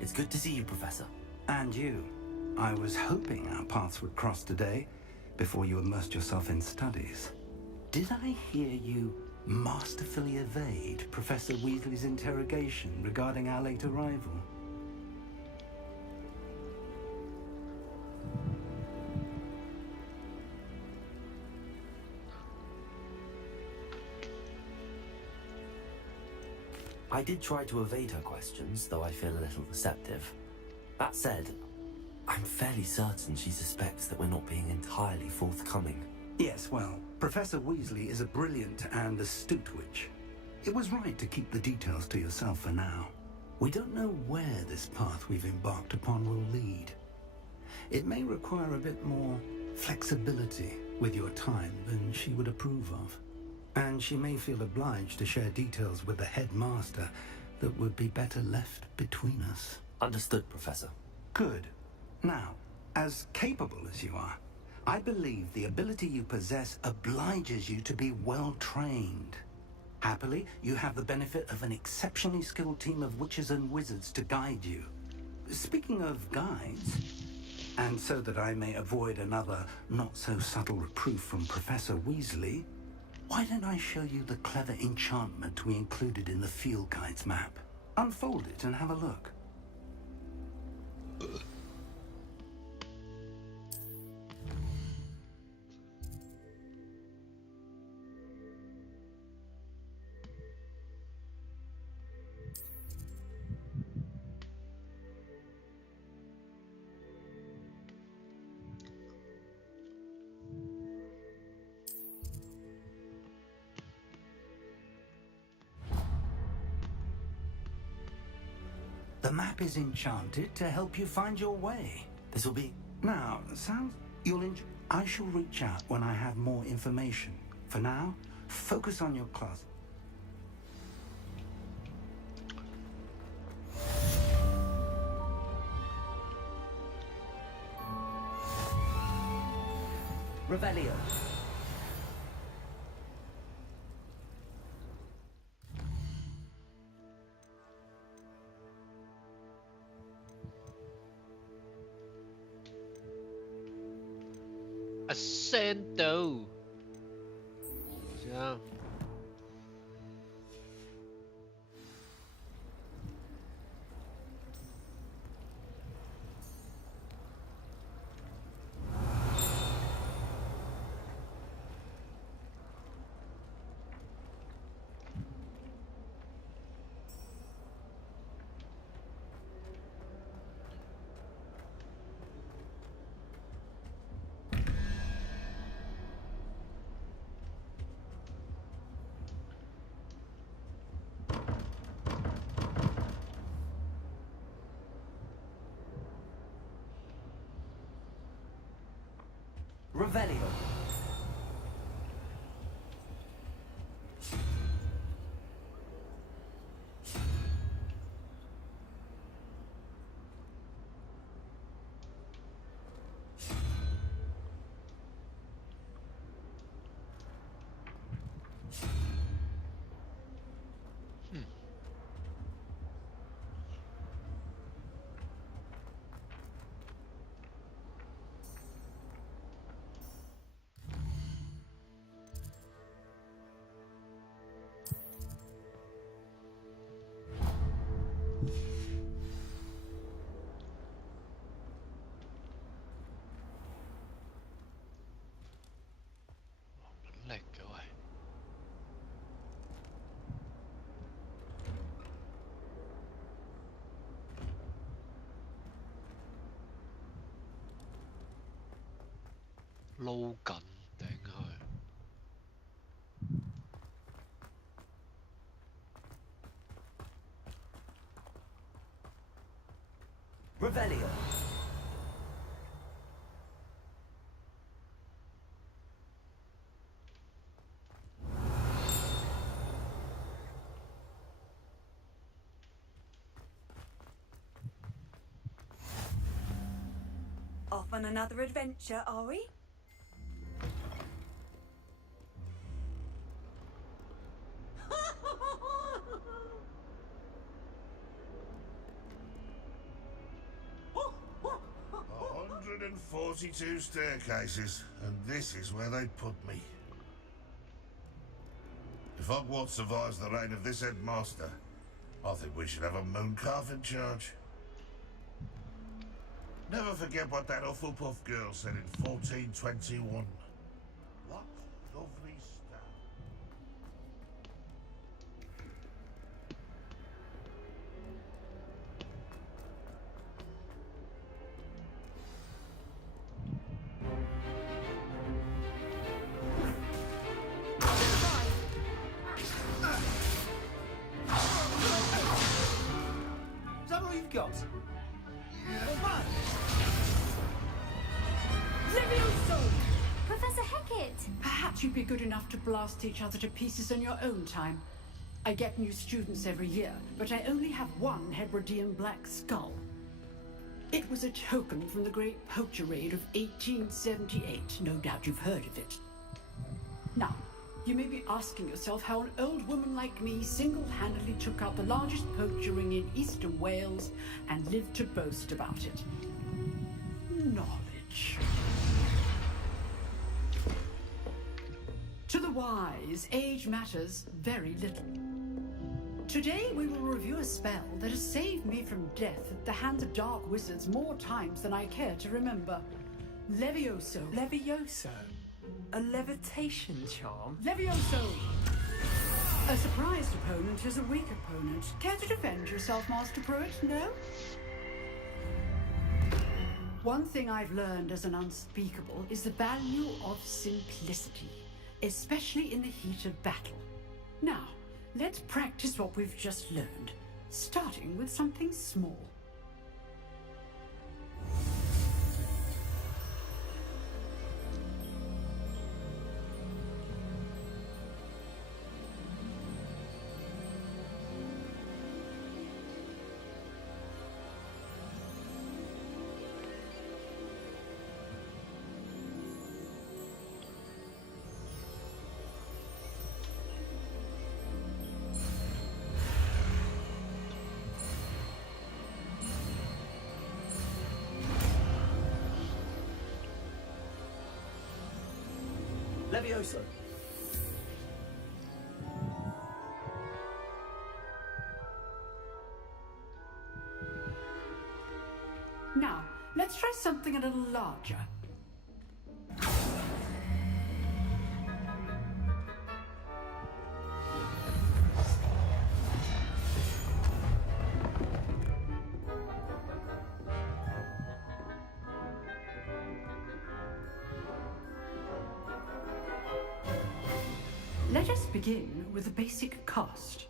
It's good to see you, Professor. And you. I was hoping our paths would cross today, before you immersed yourself in studies. Did I hear you masterfully evade Professor Weasley's interrogation regarding our late arrival? I did try to evade her questions, though I feel a little deceptive. That said, I'm fairly certain she suspects that we're not being entirely forthcoming. Yes, well, Professor Weasley is a brilliant and astute witch. It was right to keep the details to yourself for now. We don't know where this path we've embarked upon will lead. It may require a bit more flexibility with your time than she would approve of. And she may feel obliged to share details with the headmaster that would be better left between us. Understood, Professor. Good. Now, as capable as you are, I believe the ability you possess obliges you to be well trained. Happily, you have the benefit of an exceptionally skilled team of witches and wizards to guide you. Speaking of guides, and so that I may avoid another not-so-subtle reproof from Professor Weasley, why don't I show you the clever enchantment we included in the field guide's map? Unfold it and have a look. The map is enchanted to help you find your way. This will be... Now, I shall reach out when I have more information. For now, focus on your class. Revelio. Ascendo. Yeah. Revelio. Let go. Low gun頂佢。Revelio. Off on another adventure, are we? A 142 staircases, and this is where they put me. If Hogwarts survives the reign of this headmaster, I think we should have a mooncalf in charge. Never forget what that Hufflepuff girl said in 1421. What lovely stuff. Is that all you've got? Levioso! Professor Hecat! Perhaps you'd be good enough to blast each other to pieces in your own time. I get new students every year, but I only have one Hebridean black skull. It was a token from the Great Poacher Raid of 1878. No doubt you've heard of it. Now, you may be asking yourself how an old woman like me single-handedly took out the largest poacher ring in eastern Wales and lived to boast about it. Knowledge. To the wise, age matters very little. Today we will review a spell that has saved me from death at the hands of dark wizards more times than I care to remember. Levioso. Levioso? A levitation charm? Levioso! A surprised opponent is a weak opponent. Care to defend yourself, Master Pruitt? No? One thing I've learned as an unspeakable is the value of simplicity, especially in the heat of battle. Now, let's practice what we've just learned, starting with something small. Levioso. Now, let's try something a little larger. Let us begin with the basic cast.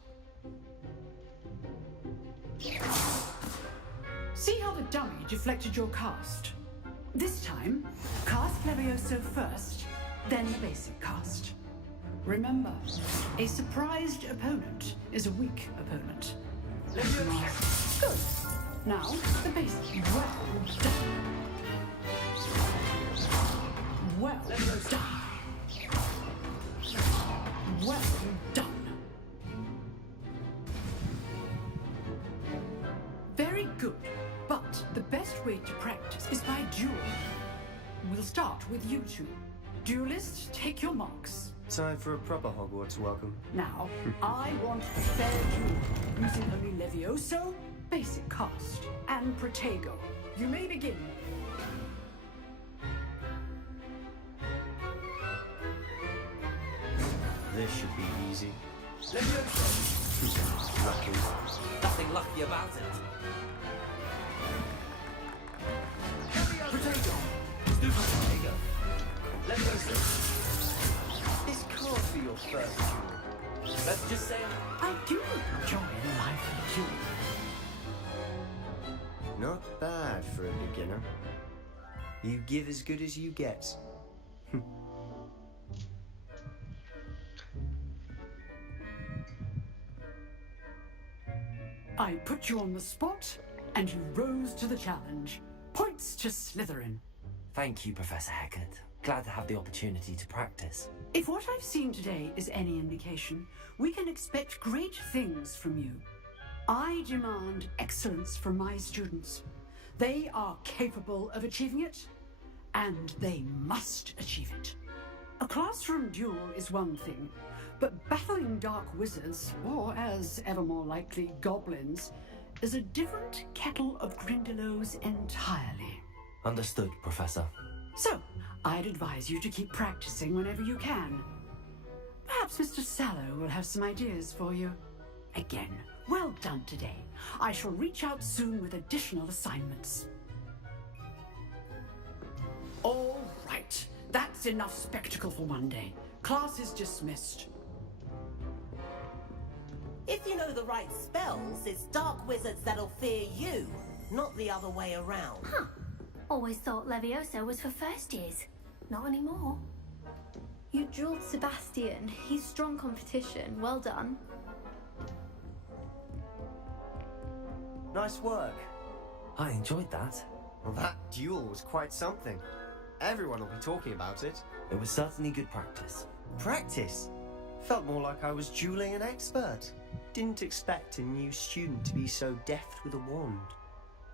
See how the dummy deflected your cast? This time, cast Levioso first, then the basic cast. Remember, a surprised opponent is a weak opponent. Levioso. Good. Now, the basic. Well done. Well done. Well done. Very good. But the best way to practice is by duel. We'll start with you two. Duelists, take your marks. Time for a proper Hogwarts welcome. Now, I want a fair duel, using only Levioso, basic cast, and Protego. You may begin. This should be easy. Levioso! Lucky. Nothing lucky about it. Potato! Let's do Protego. Levioso! This can't be your first duel. Let's just say I do enjoy a lively duel. Not bad for a beginner. You give as good as you get. I put you on the spot, and you rose to the challenge. Points to Slytherin. Thank you, Professor Hecat. Glad to have the opportunity to practice. If what I've seen today is any indication, we can expect great things from you. I demand excellence from my students. They are capable of achieving it, and they must achieve it. A classroom duel is one thing, but battling dark wizards, or as ever more likely, goblins, is a different kettle of grindylows entirely. Understood, Professor. So, I'd advise you to keep practicing whenever you can. Perhaps Mr. Sallow will have some ideas for you. Again, well done today. I shall reach out soon with additional assignments. All right, that's enough spectacle for one day. Class is dismissed. If you know the right spells, it's dark wizards that'll fear you, not the other way around. Huh. Always thought Levioso was for first years. Not anymore. You drilled Sebastian. He's strong competition. Well done. Nice work. I enjoyed that. Well, that duel was quite something. Everyone will be talking about it. It was certainly good practice. Practice? Felt more like I was dueling an expert. Didn't expect a new student to be so deft with a wand.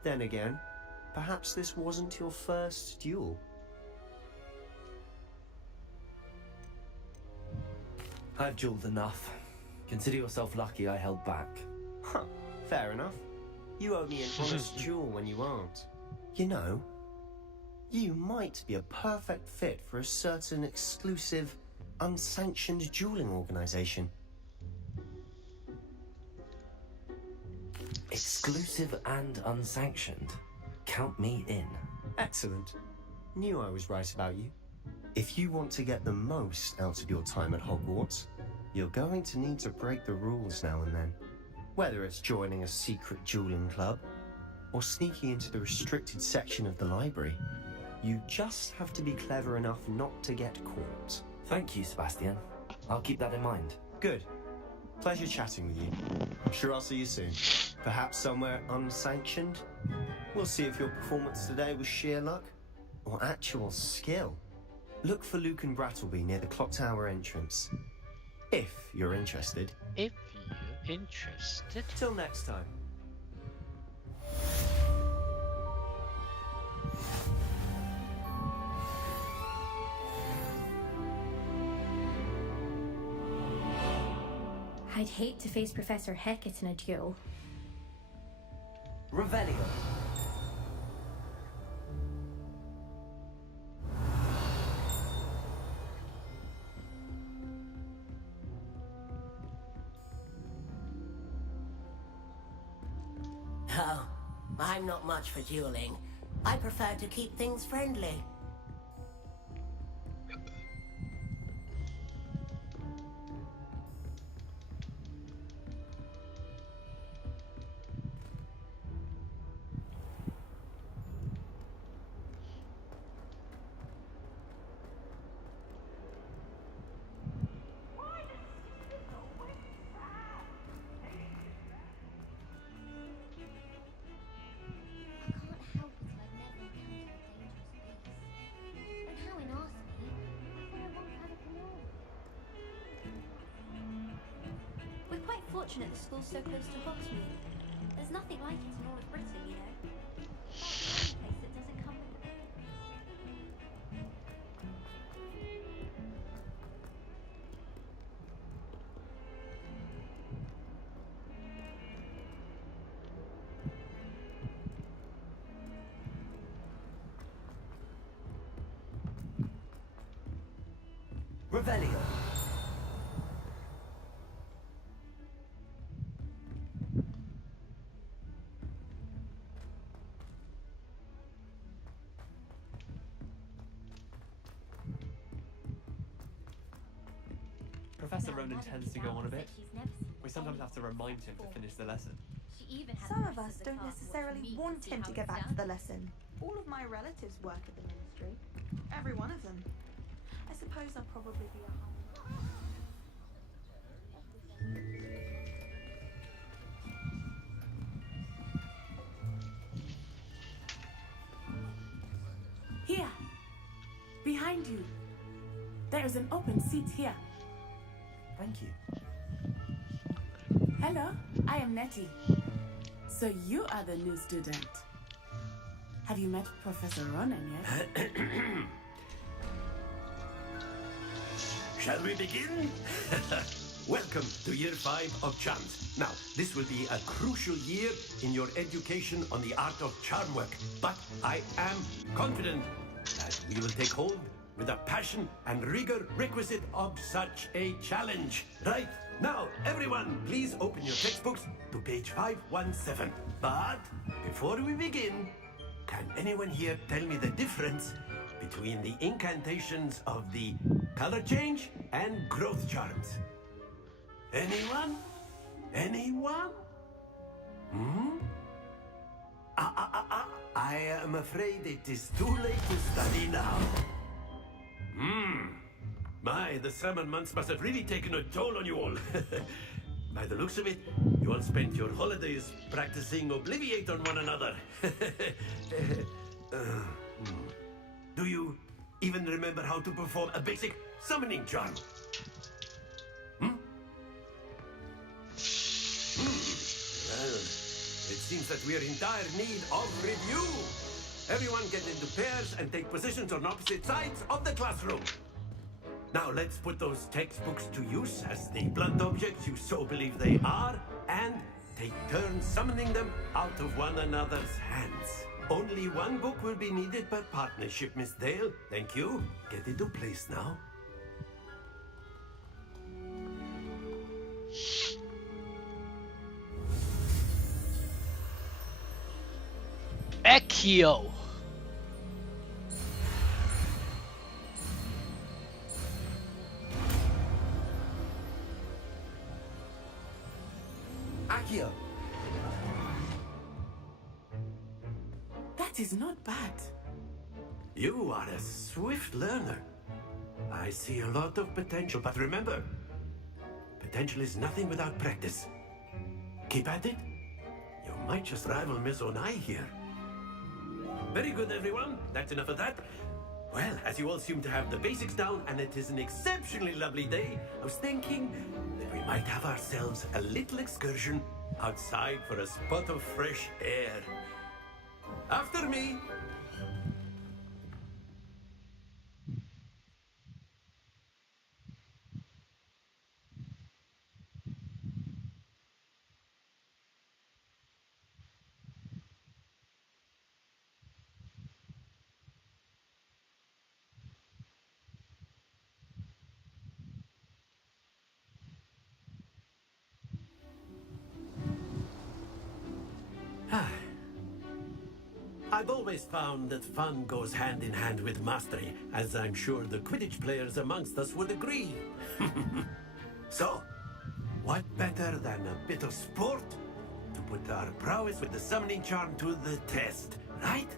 Then again, perhaps this wasn't your first duel. I've dueled enough. Consider yourself lucky I held back. Huh, fair enough. You owe me an honest duel when you aren't. You know, you might be a perfect fit for a certain exclusive, unsanctioned dueling organization. Exclusive and unsanctioned. Count me in. Excellent. Knew I was right about you. If you want to get the most out of your time at Hogwarts, you're going to need to break the rules now and then. Whether it's joining a secret dueling club, or sneaking into the restricted section of the library, you just have to be clever enough not to get caught. Thank you, Sebastian. I'll keep that in mind. Good. Pleasure chatting with you. I'm sure I'll see you soon. Perhaps somewhere unsanctioned? We'll see if your performance today was sheer luck, or actual skill. Look for Luke and Brattleby near the clock tower entrance. If you're interested. If you're interested. Till next time. I'd hate to face Professor Hecat in a duel. Revelio. Oh, I'm not much for dueling. I prefer to keep things friendly. Fortunate the school's so close to Hogsmeade. There's nothing like it in all of Britain, you know. That's the only place that doesn't come with Revelio. Professor Ronan tends to go on a bit. We sometimes have to remind him to finish the lesson. Some of us don't necessarily want him to get back to the lesson. All of my relatives work at the ministry. Every one of them. I suppose I'll probably be a Here, Behind you. There is an open seat here. Thank you. Hello, I am Nettie. So you are the new student. Have you met Professor Ronan yet? Shall we begin? Welcome to Year 5 of Charms. Now, this will be a crucial year in your education on the art of charm work, but I am confident that we will take hold with the passion and rigor requisite of such a challenge. Right, now, everyone, please open your textbooks to page 517. But before we begin, can anyone here tell me the difference between the incantations of the color change and growth charms? Anyone? Anyone? I am afraid it is too late to study now. My, the summer months must have really taken a toll on you all. By the looks of it, you all spent your holidays practicing Obliviate on one another. Do you even remember how to perform a basic summoning charm? Well, it seems that we are in dire need of review. Everyone get into pairs and take positions on opposite sides of the classroom. Now let's put those textbooks to use as the blunt objects you so believe they are, and take turns summoning them out of one another's hands. Only one book will be needed per partnership, Miss Dale. Thank you. Get into place now. Accio. Accio. That is not bad. You are a swift learner. I see a lot of potential, but remember, potential is nothing without practice. Keep at it. You might just rival Miss Onai here. Very good, everyone. That's enough of that. Well, as you all seem to have the basics down, and it is an exceptionally lovely day, I was thinking that we might have ourselves a little excursion outside for a spot of fresh air. After me. I've always found that fun goes hand in hand with mastery, as I'm sure the Quidditch players amongst us would agree. So, what better than a bit of sport to put our prowess with the summoning charm to the test, right?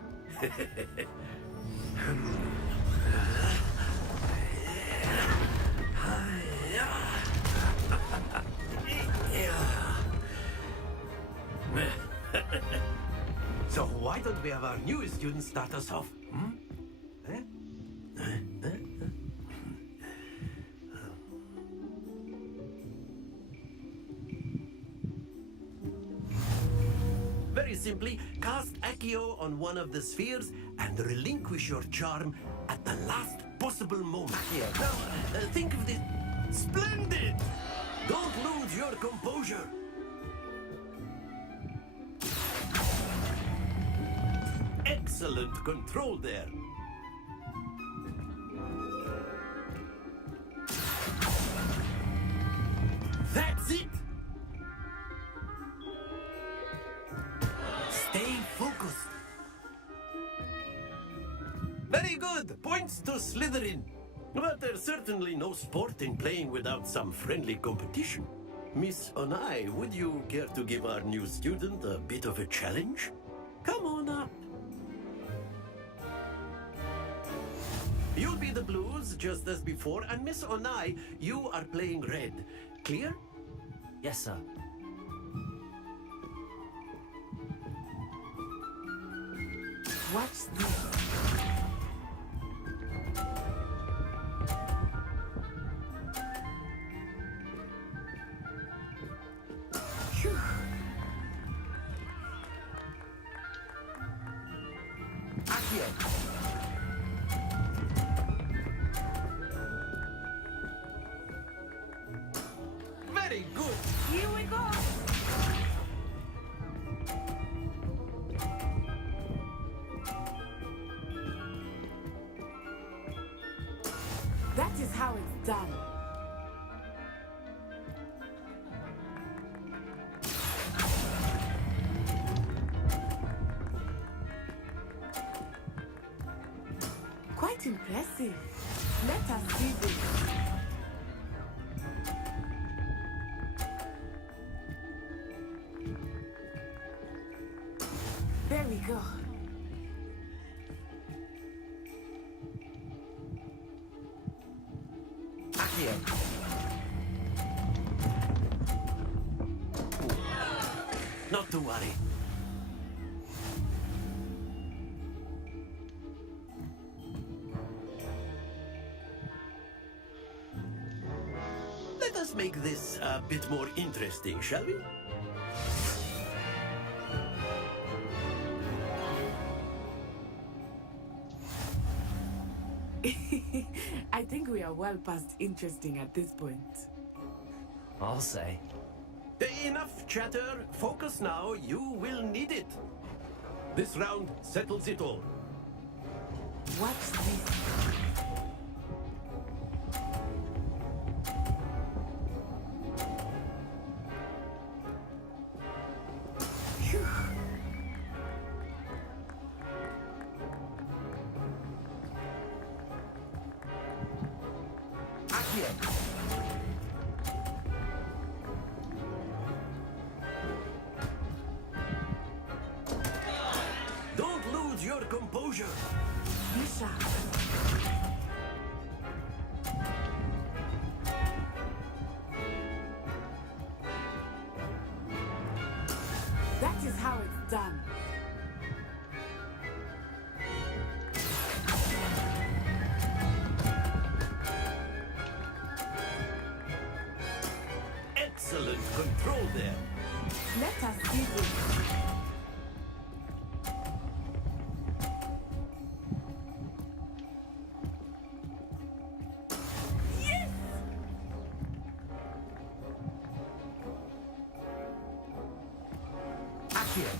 So why don't we have our newest student start us off? Very simply, cast Accio on one of the spheres and relinquish your charm at the last possible moment. Now, think of this. Splendid! Don't lose your composure. Excellent control there. That's it! Stay focused. Very good. Points to Slytherin. But there's certainly no sport in playing without some friendly competition. Miss Onai, would you care to give our new student a bit of a challenge? Come on up. You'll be the blues, just as before, and Miss Onai, you are playing red. Clear? Yes, sir. What's this? Very good. Here we go. That is how it's done. Quite impressive. Let us see this. There we go. Accio. Not to worry. Let us make this a bit more interesting, shall we? I think we are well past interesting at this point. I'll say. Enough chatter. Focus now. You will need it. This round settles it all. Watch this. Phew. Accio. Don't lose your composure. Misha. That is how it's done. Excellent control there. Let us see this. Yes! Accio.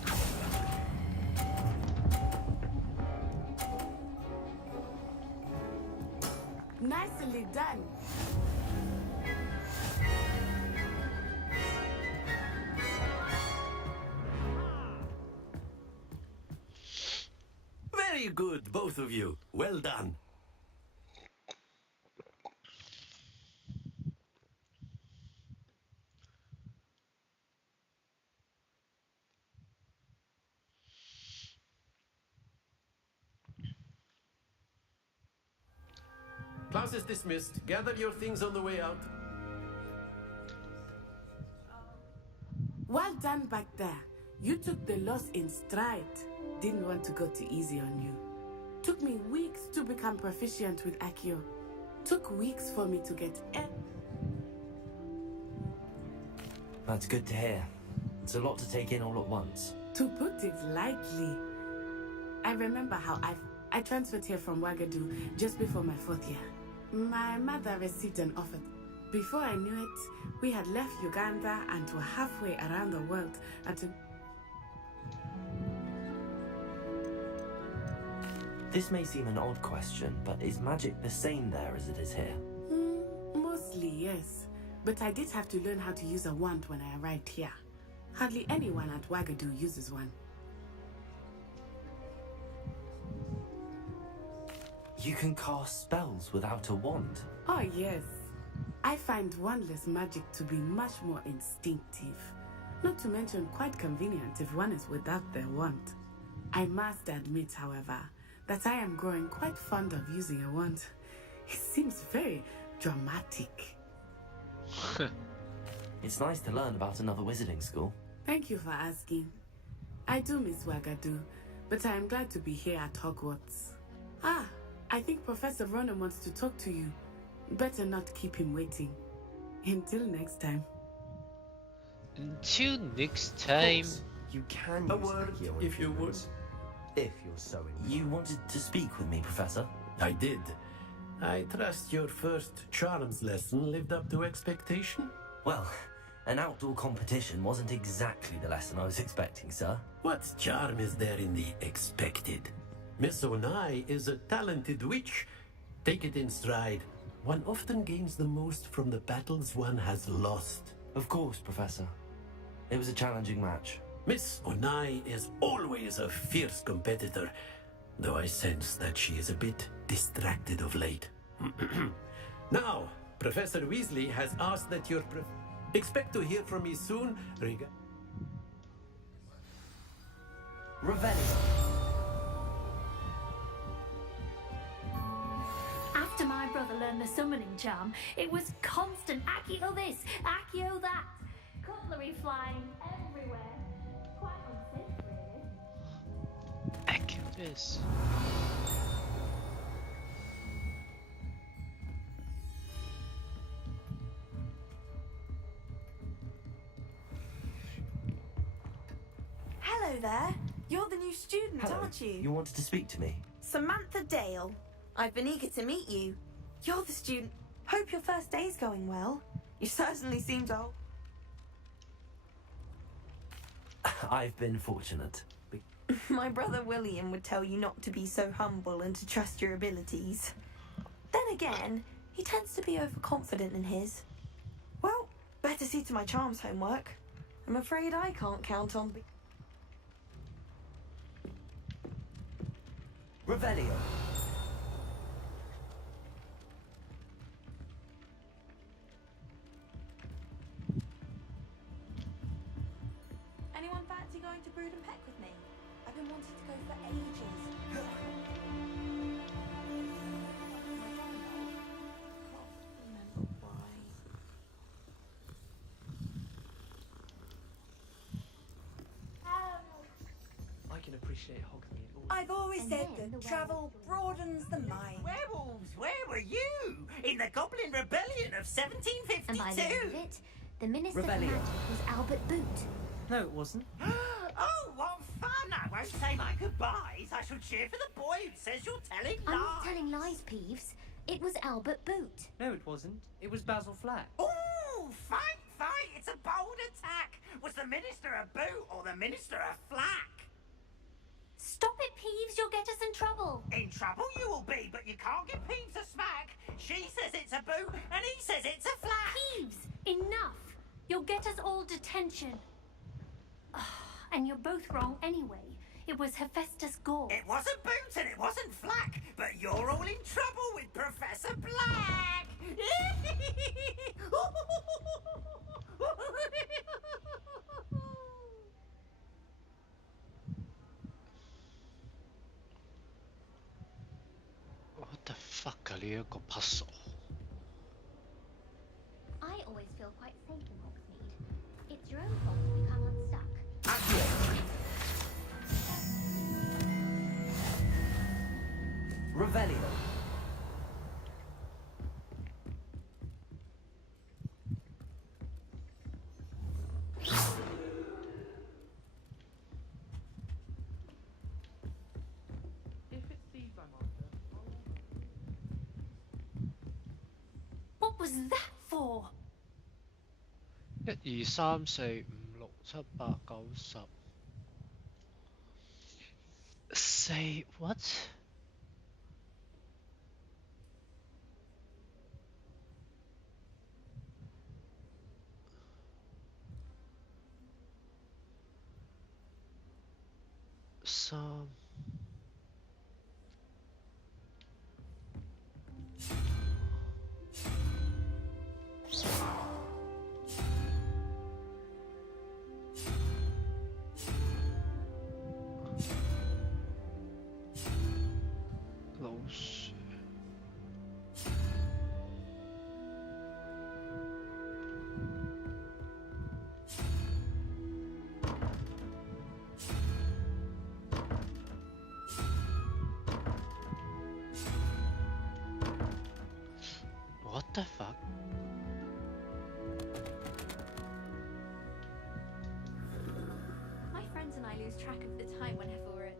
Nicely done. Very good, both of you. Well done. Class is dismissed. Gather your things on the way out. Well done back there. You took the loss in stride. Didn't want to go too easy on you. Took me weeks to become proficient with Accio. Took weeks for me to get That's good to hear. It's a lot to take in all at once. To put it lightly, I remember how I transferred here from Ouagadougou just before my 4th year. My mother received an offer. Before I knew it, we had left Uganda and were halfway around the world until... This may seem an odd question, but is magic the same there as it is here? Mostly, yes. But I did have to learn how to use a wand when I arrived here. Hardly anyone at Ouagadougou uses one. You can cast spells without a wand. Oh, yes. I find wandless magic to be much more instinctive. Not to mention quite convenient if one is without their wand. I must admit, however, that I am growing quite fond of using a wand. It seems very dramatic. It's nice to learn about another wizarding school. Thank you for asking. I do miss Ouagadougou, but I am glad to be here at Hogwarts. Ah, I think Professor Ronan wants to talk to you. Better not keep him waiting. Until next time. Until next time. You can A use word, Accio if you would. If you're so inclined. You wanted to speak with me, Professor? I did. I trust your first charms lesson lived up to expectation? Well, An outdoor competition wasn't exactly the lesson I was expecting, sir. What charm is there in the expected? Miss Onai is a talented witch. Take it in stride. One often gains the most from the battles one has lost. Of course, Professor. It was a challenging match. Miss Onai is always a fierce competitor, though I sense that she is a bit distracted of late. Now, Professor Weasley has asked that your expect to hear from me soon Revelio. After my brother learned the summoning charm, it was constant Accio this, Accio that. Cutlery flying everywhere. Quite unsafe, really. Accio this. Hello there. You're the new student, Hello. aren't you? You wanted to speak to me? Samantha Dale. I've been eager to meet you. You're the student. Hope your first day's going well. You certainly seem to... I've been fortunate. My brother William would tell you not to be so humble and to trust your abilities. Then again, he tends to be overconfident in his. Well, better see to my charms homework. I'm afraid I can't count on... Revelio. Anyone fancy going to Brood and Peck with me? I've been wanting to go for ages. I can appreciate Hogsmeade. I've always said that travel broadens the mind. Werewolves, where were you? In the Goblin Rebellion of 1752? And by the end of it, the Minister for Revelio. Magic was Albert Boot. No, it wasn't. Oh, what fun! I won't say my goodbyes. I shall cheer for the boy who says you're telling I'm lies. not telling lies, Peeves. It was Albert Boot. No, it wasn't. It was Basil Flack. Ooh, fight, fight! It's a bold attack. Was the Minister a boot or the Minister a flack? Stop it, Peeves. You'll get us in trouble. In trouble you will be, but you can't give Peeves a smack. She says it's a boot and he says it's a flack. Peeves, enough. You'll get us all detention. And you're both wrong anyway. It was Hephaestus Gore. It wasn't boot and it wasn't flack, but you're all in trouble with Professor Black. What the fuck 啊？呢一個 puzzle。 I always feel quite safe in Hogsmeade. It's your own fault if you come unstuck. Revelio. If it's thieves I'm after, What was that for? 1、2、3、4、5、6、7、8、9、10。Say what? Some. Close. What the fuck? My friends and I lose track of the time whenever we're at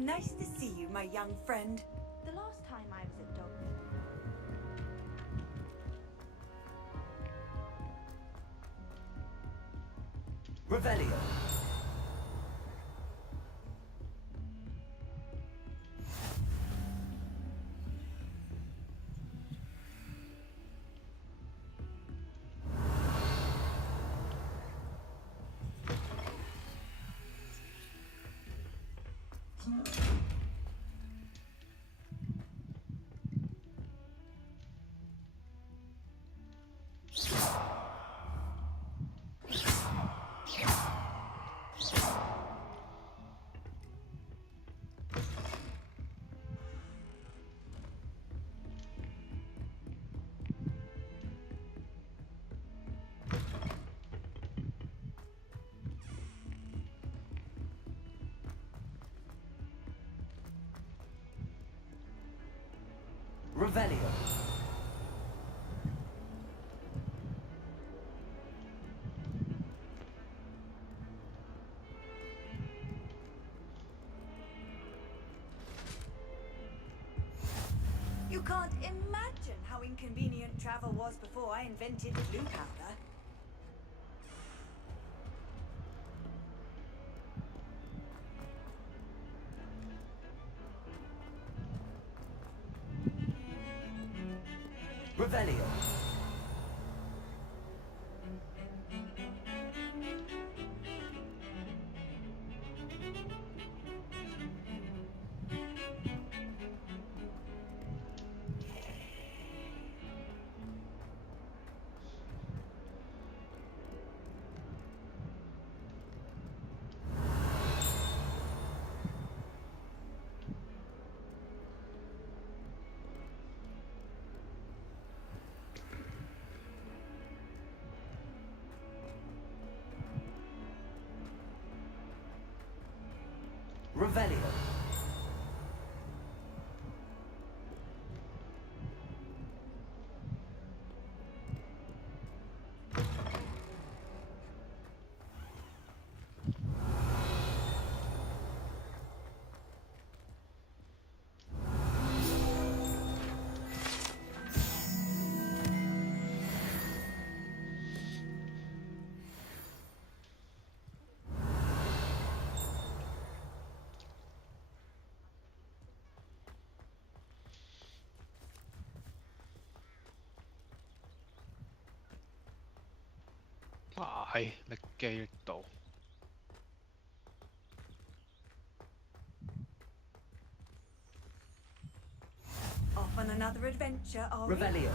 Nice to see you, my young friend. The last time I was at Dog. Revelio. Revelio. You can't imagine how inconvenient travel was before I invented blue powder. Revelio. Revelio. Ai, lực記力度。Off on another adventure, are we? Revelio.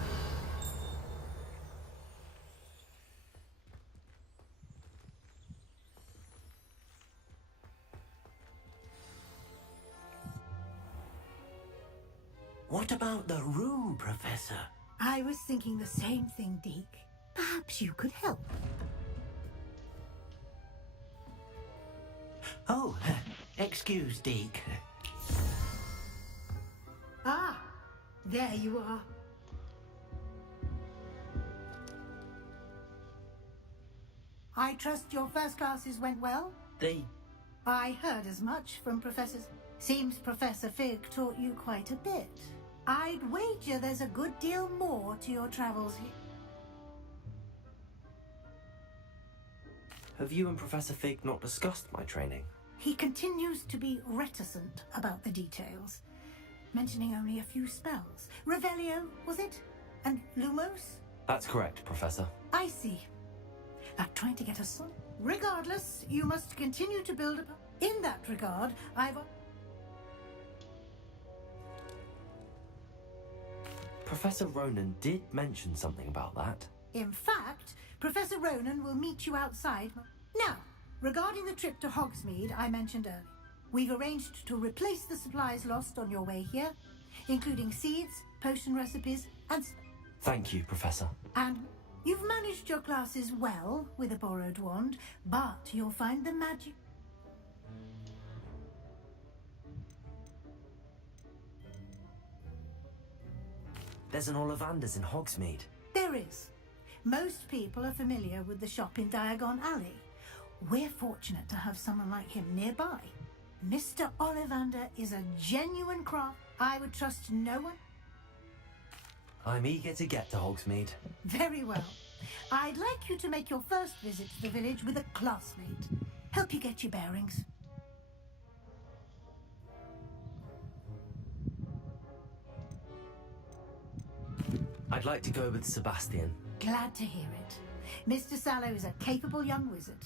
What about the room, Professor? I was thinking the same thing, Deke. Perhaps you could help. Oh, excuse, Deke. Ah, there you are. I trust your first classes went well? I heard as much from Professors. Seems Professor Fig taught you quite a bit. I'd wager there's a good deal more to your travels here. Have you and Professor Fig not discussed my training? He continues to be reticent about the details, mentioning only a few spells. Revelio, was it? And Lumos? That's correct, Professor. I see. Like trying to get us on. Regardless, you must continue to build up. In that regard, Professor Ronan did mention something about that. In fact, Professor Ronan will meet you outside. Now, regarding the trip to Hogsmeade I mentioned earlier, we've arranged to replace the supplies lost on your way here, including seeds, potion recipes, and... Thank you, Professor. And you've managed your classes well with a borrowed wand, but you'll find the magic... There's an Ollivander's in Hogsmeade. There is. Most people are familiar with the shop in Diagon Alley. We're fortunate to have someone like him nearby. Mr. Ollivander is a genuine craft. I would trust no one. I'm eager to get to Hogsmeade. Very well. I'd like you to make your first visit to the village with a classmate. Help you get your bearings. I'd like to go with Sebastian. Glad to hear it. Mr. Sallow is a capable young wizard,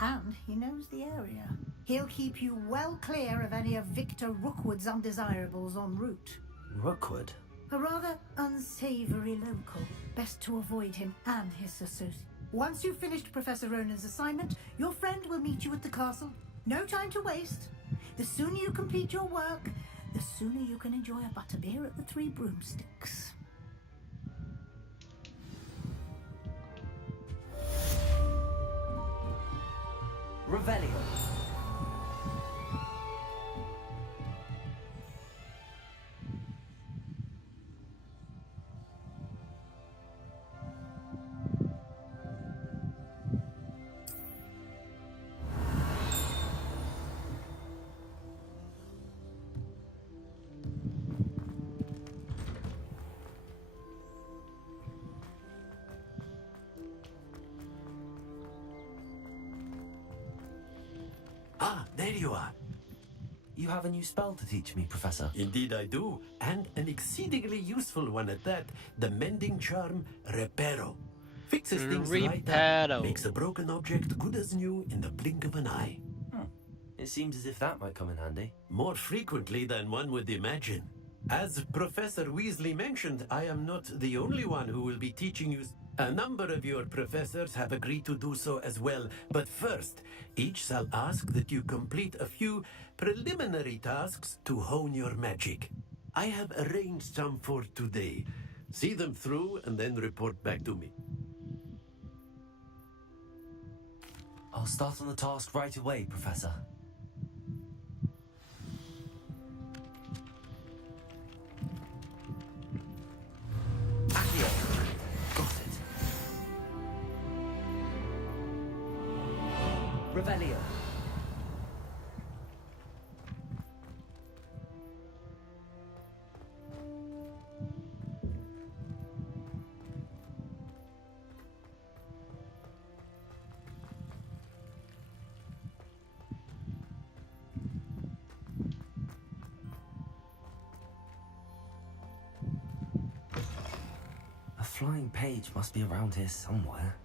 and he knows the area. He'll keep you well clear of any of Victor Rookwood's undesirables en route. Rookwood? A rather unsavory local. Best to avoid him and his associates. Once you've finished Professor Ronan's assignment, your friend will meet you at the castle. No time to waste. The sooner you complete your work, the sooner you can enjoy a butterbeer at the Three Broomsticks. Revelio. Ah, there you are. You have a new spell to teach me, Professor. Indeed I do, and an exceedingly useful one at that. The mending charm, Reparo. Fixes things right up, makes a broken object good as new in the blink of an eye. It seems as if that might come in handy. More frequently than one would imagine. As Professor Weasley mentioned, I am not the only one who will be teaching you. A number of your professors have agreed to do so as well, but first, each shall ask that you complete a few preliminary tasks to hone your magic. I have arranged some for today. See them through and then report back to me. I'll start on the task right away, Professor. Accio. Got it. Revelio. A flying page must be around here somewhere.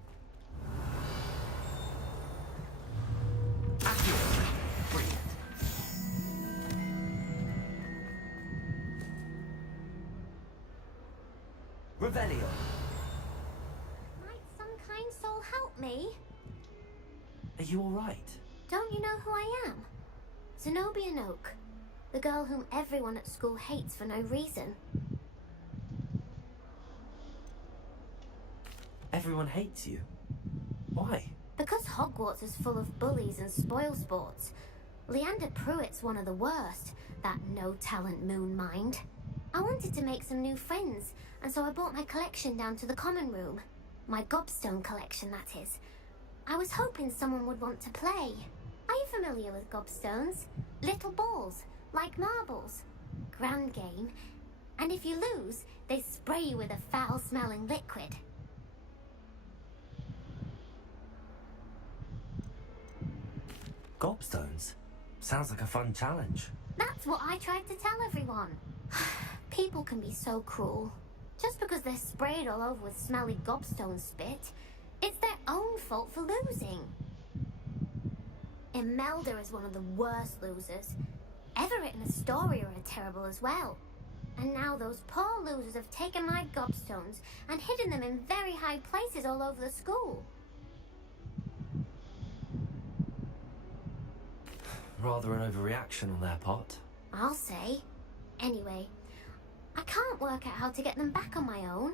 Revelio. Might some kind soul help me? Are you all right? Don't you know who I am? Zenobia Noak, the girl whom everyone at school hates for no reason. Everyone hates you. Why? Because Hogwarts is full of bullies and spoilsports. Leander Pruitt's one of the worst, that no-talent moon mind. I wanted to make some new friends, and so I brought my collection down to the common room. My gobstone collection, that is. I was hoping someone would want to play. Are you familiar with gobstones? Little balls, like marbles. Grand game. And if you lose, they spray you with a foul-smelling liquid. Gobstones? Sounds like a fun challenge. That's what I tried to tell everyone. People can be so cruel. Just because they're sprayed all over with smelly gobstone spit, it's their own fault for losing. Imelda is one of the worst losers. Everett and Astoria are terrible as well. And now those poor losers have taken my gobstones and hidden them in very high places all over the school. Rather an overreaction on their part. I'll say. Anyway, I can't work out how to get them back on my own.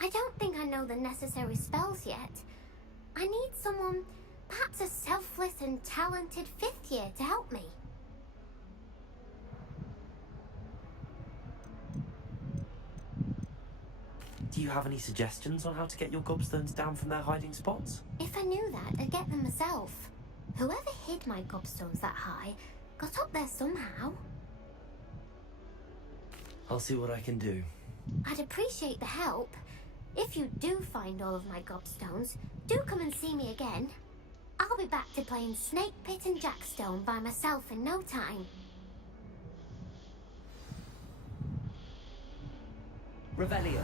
I don't think I know the necessary spells yet. I need someone, perhaps a selfless and talented fifth year to help me. Do you have any suggestions on how to get your gobstones down from their hiding spots? If I knew that, I'd get them myself. Whoever hid my gobstones that high got up there somehow. I'll see what I can do. I'd appreciate the help. If you do find all of my gobstones, do come and see me again. I'll be back to playing Snake Pit and Jackstone by myself in no time. Revelio.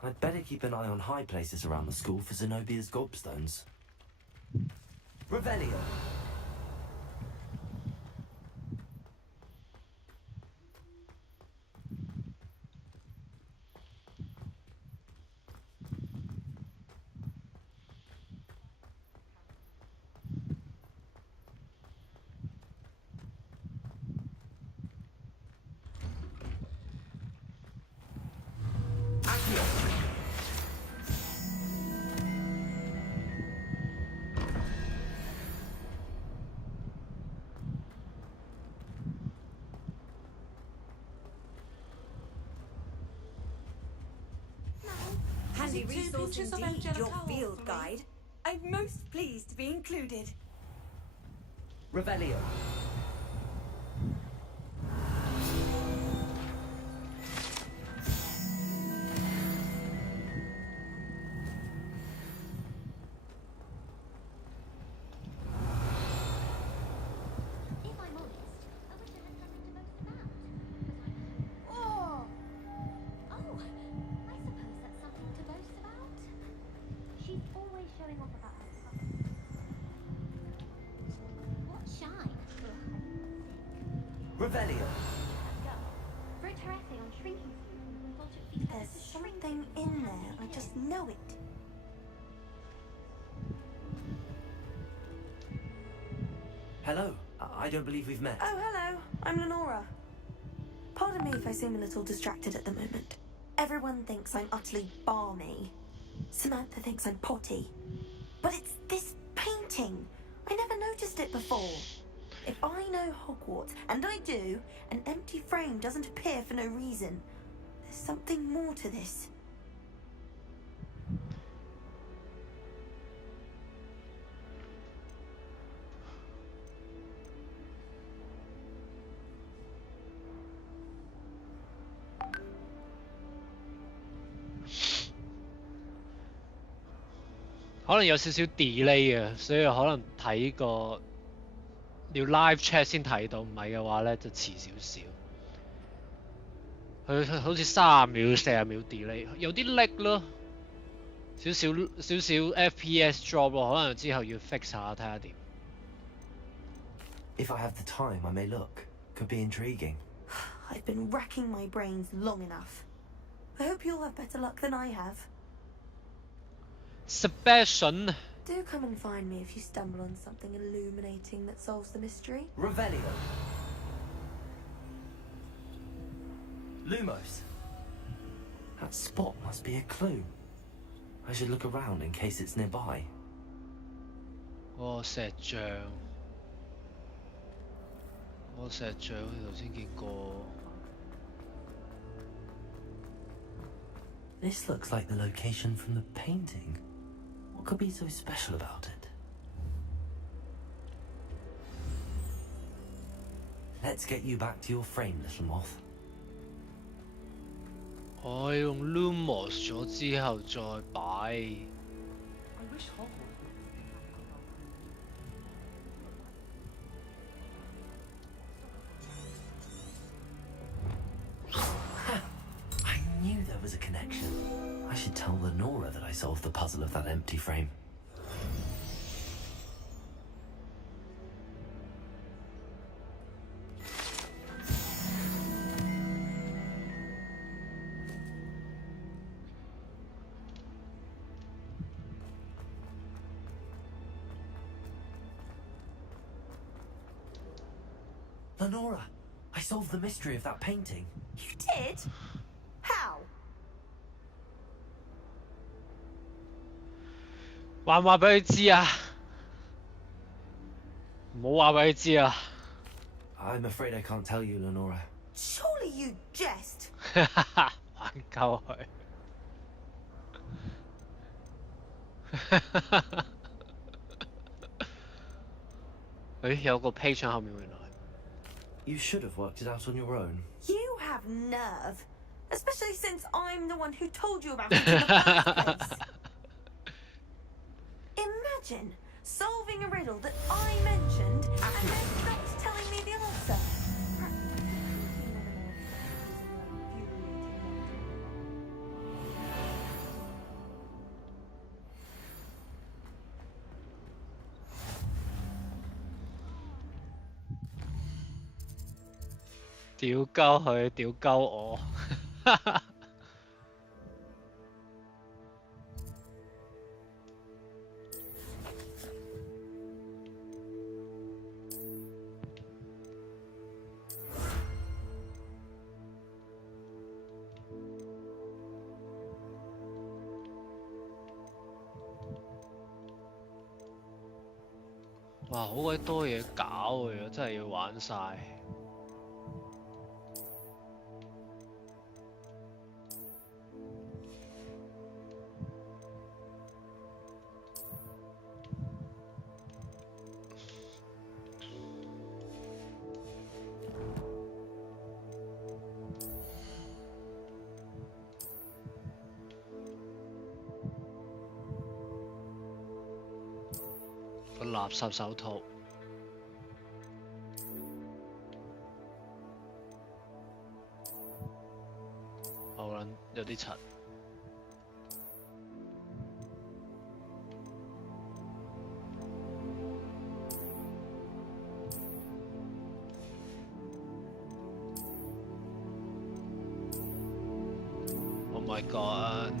I'd better keep an eye on high places around the school for Zenobia's gobstones. Revelio. Handy resource pictures of indeed, Angelica your Hall field for me. guide. I'm most pleased to be included. Revelio. If I'm honest, I wish I had something to boast about. Oh! Oh, I suppose that's something to boast about. She's always showing off about her stuff. What shine? Revelio. Wrote her essay on shrinking speed and thought it'd be There's something in there. I just know it. Hello. I don't believe we've met. Oh, hello. I'm Lenora. Pardon me if I seem a little distracted at the moment. Everyone thinks I'm utterly balmy. Samantha thinks I'm potty. But it's this painting. I never noticed it before. If I know Hogwarts, and I do, an empty frame doesn't appear for no reason. There's something more to this.可能有少少 delay 啊，所以可能睇個要 live chat 先睇到，唔係嘅話咧就遲少少。佢好似30秒、40秒 delay，有啲 lag 咯，少少 FPS drop 咯，可能之後要 fix 下睇下點。If I have the time, I may look. Could be intriguing. I've been racking my brains long enough. I hope you'll have better luck than I have. Sebastian. Do come and find me if you stumble on something illuminating that solves the mystery. Revelio. Lumos. That spot must be a clue. I should look around in case it's nearby. 嗰個石像，嗰個石像好似頭先見過。This looks like the location from the painting. What could be so special about it? Let's get you back to your frame, little moth. 我用 Lumos 咗之後再擺。I wish Hogwarts I knew there was a connection. I should tell Lenora that I solved the puzzle of that empty frame. Lenora, I solved the mystery of that painting. You did? How? 話唔話俾佢知啊？唔好話俾佢知啊！ I'm afraid I can't tell you, Lenora. Surely you jest. 玩鳩佢。誒，有個 page 喺後面原來。You should have worked it out on your own. You have nerve. Especially since I'm the one who told you about it in the first place. Imagine solving a riddle that I mentioned and then not telling me the answer. "屌鳩佢，屌鳩我。哇！好鬼多嘢搞喎，真係要玩晒。個垃圾手套。好撚有啲塵。Oh my god！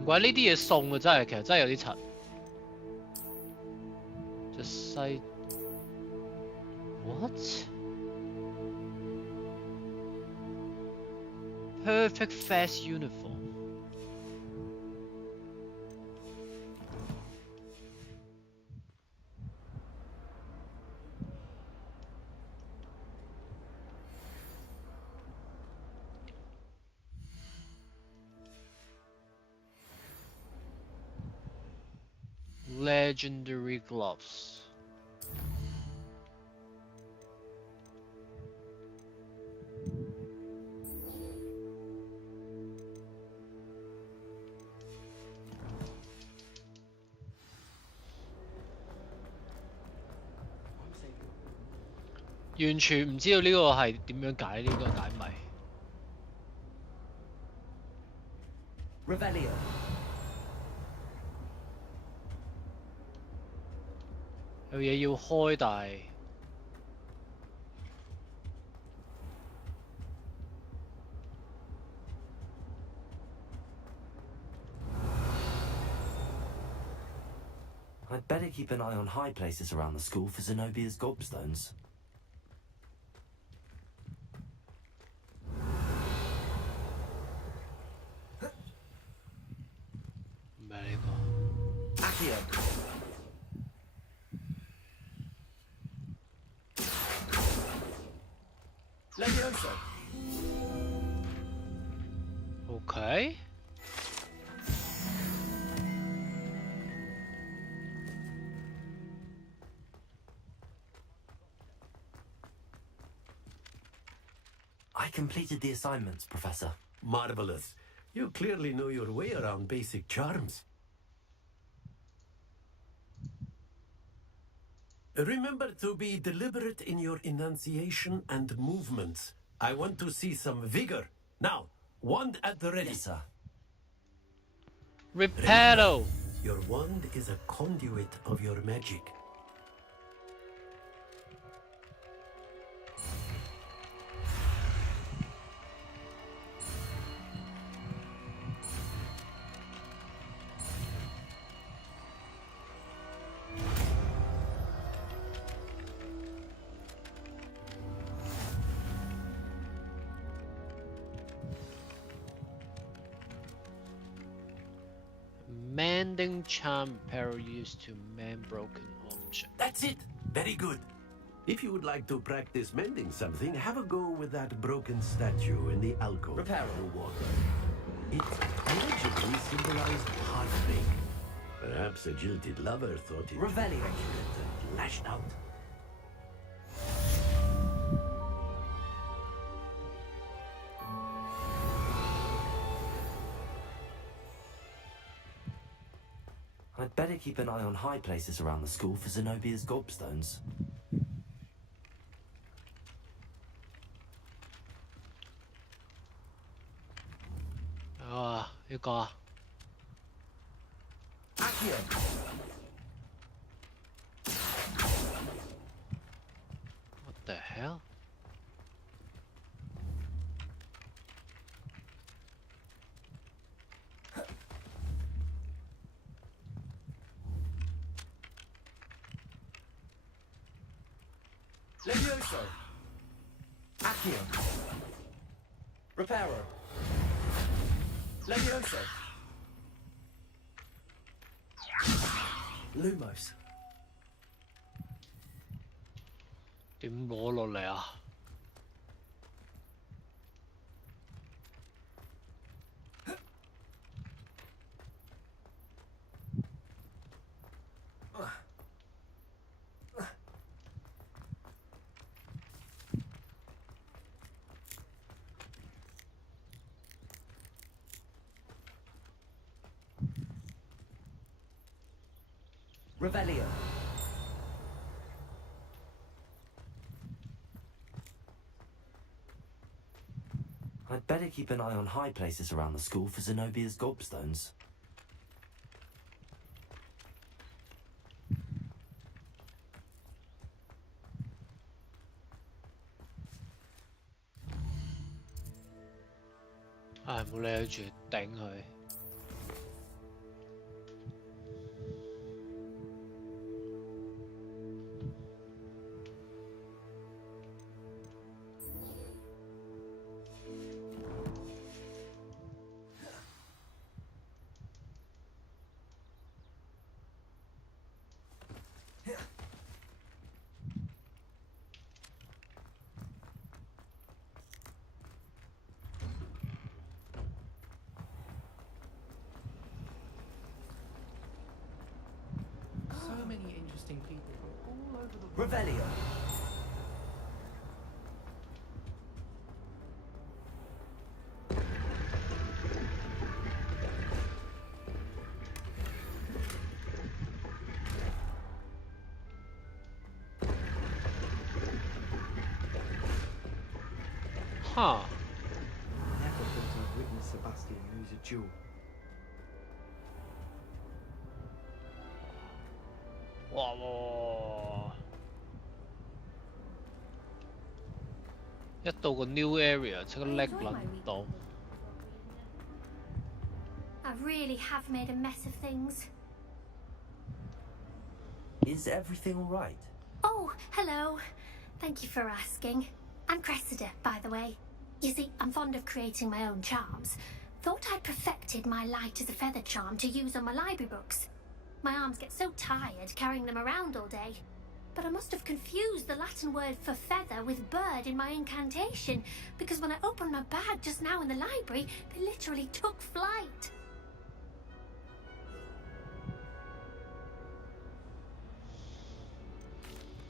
唔怪呢啲嘢送啊，真係其實真係有啲塵。Just say what? Perfect fast uniform. Legendary gloves. I'm saying 完全唔知道呢個係點樣解呢個解謎。Revelio. 有嘢要開，但係 I'd better keep an eye on high places around the school for Zenobia's gobstones. Accio. Levioso. Okay. I completed the assignments, Professor. Marvelous. You clearly know your way around basic charms. Remember to be deliberate in your enunciation and movements. I want to see some vigor. Now, wand at the ready. Yes, sir. Reparo. Your wand is a conduit of your magic. Mending charm repair used to mend broken objects. That's it. Very good. If you would like to practice mending something, have a go with that broken statue in the alcove. Repairable water. It allegedly symbolized heartbreak. Perhaps a jilted lover thought it Revelio. accurate and lashed out. I'd better keep an eye on high places around the school for Zenobia's gobstones. Ah, 呢個啊 Accio. What the hell? Levioso. Accio. Reparo. Levioso. Lumos. 點攞落嚟啊？Revelio. I'd better keep an eye on high places around the school for Zenobia's gobstones.唉，冇理住頂佢。So many interesting people from all over the world. Revelio. Huh. Never thought I'd witness Sebastian lose a duel. 哇！一到個 new area 即刻叻撚到。I really have made a mess of things. Is everything all right? Oh, hello. Thank you for asking. I'm Cressida, by the way. You see, I'm fond of creating my own charms. Thought I'd perfected my light as a feather charm to use on my library books. My arms get so tired carrying them around all day. But I must have confused the Latin word for feather with bird in my incantation, because when I opened my bag just now in the library, they literally took flight.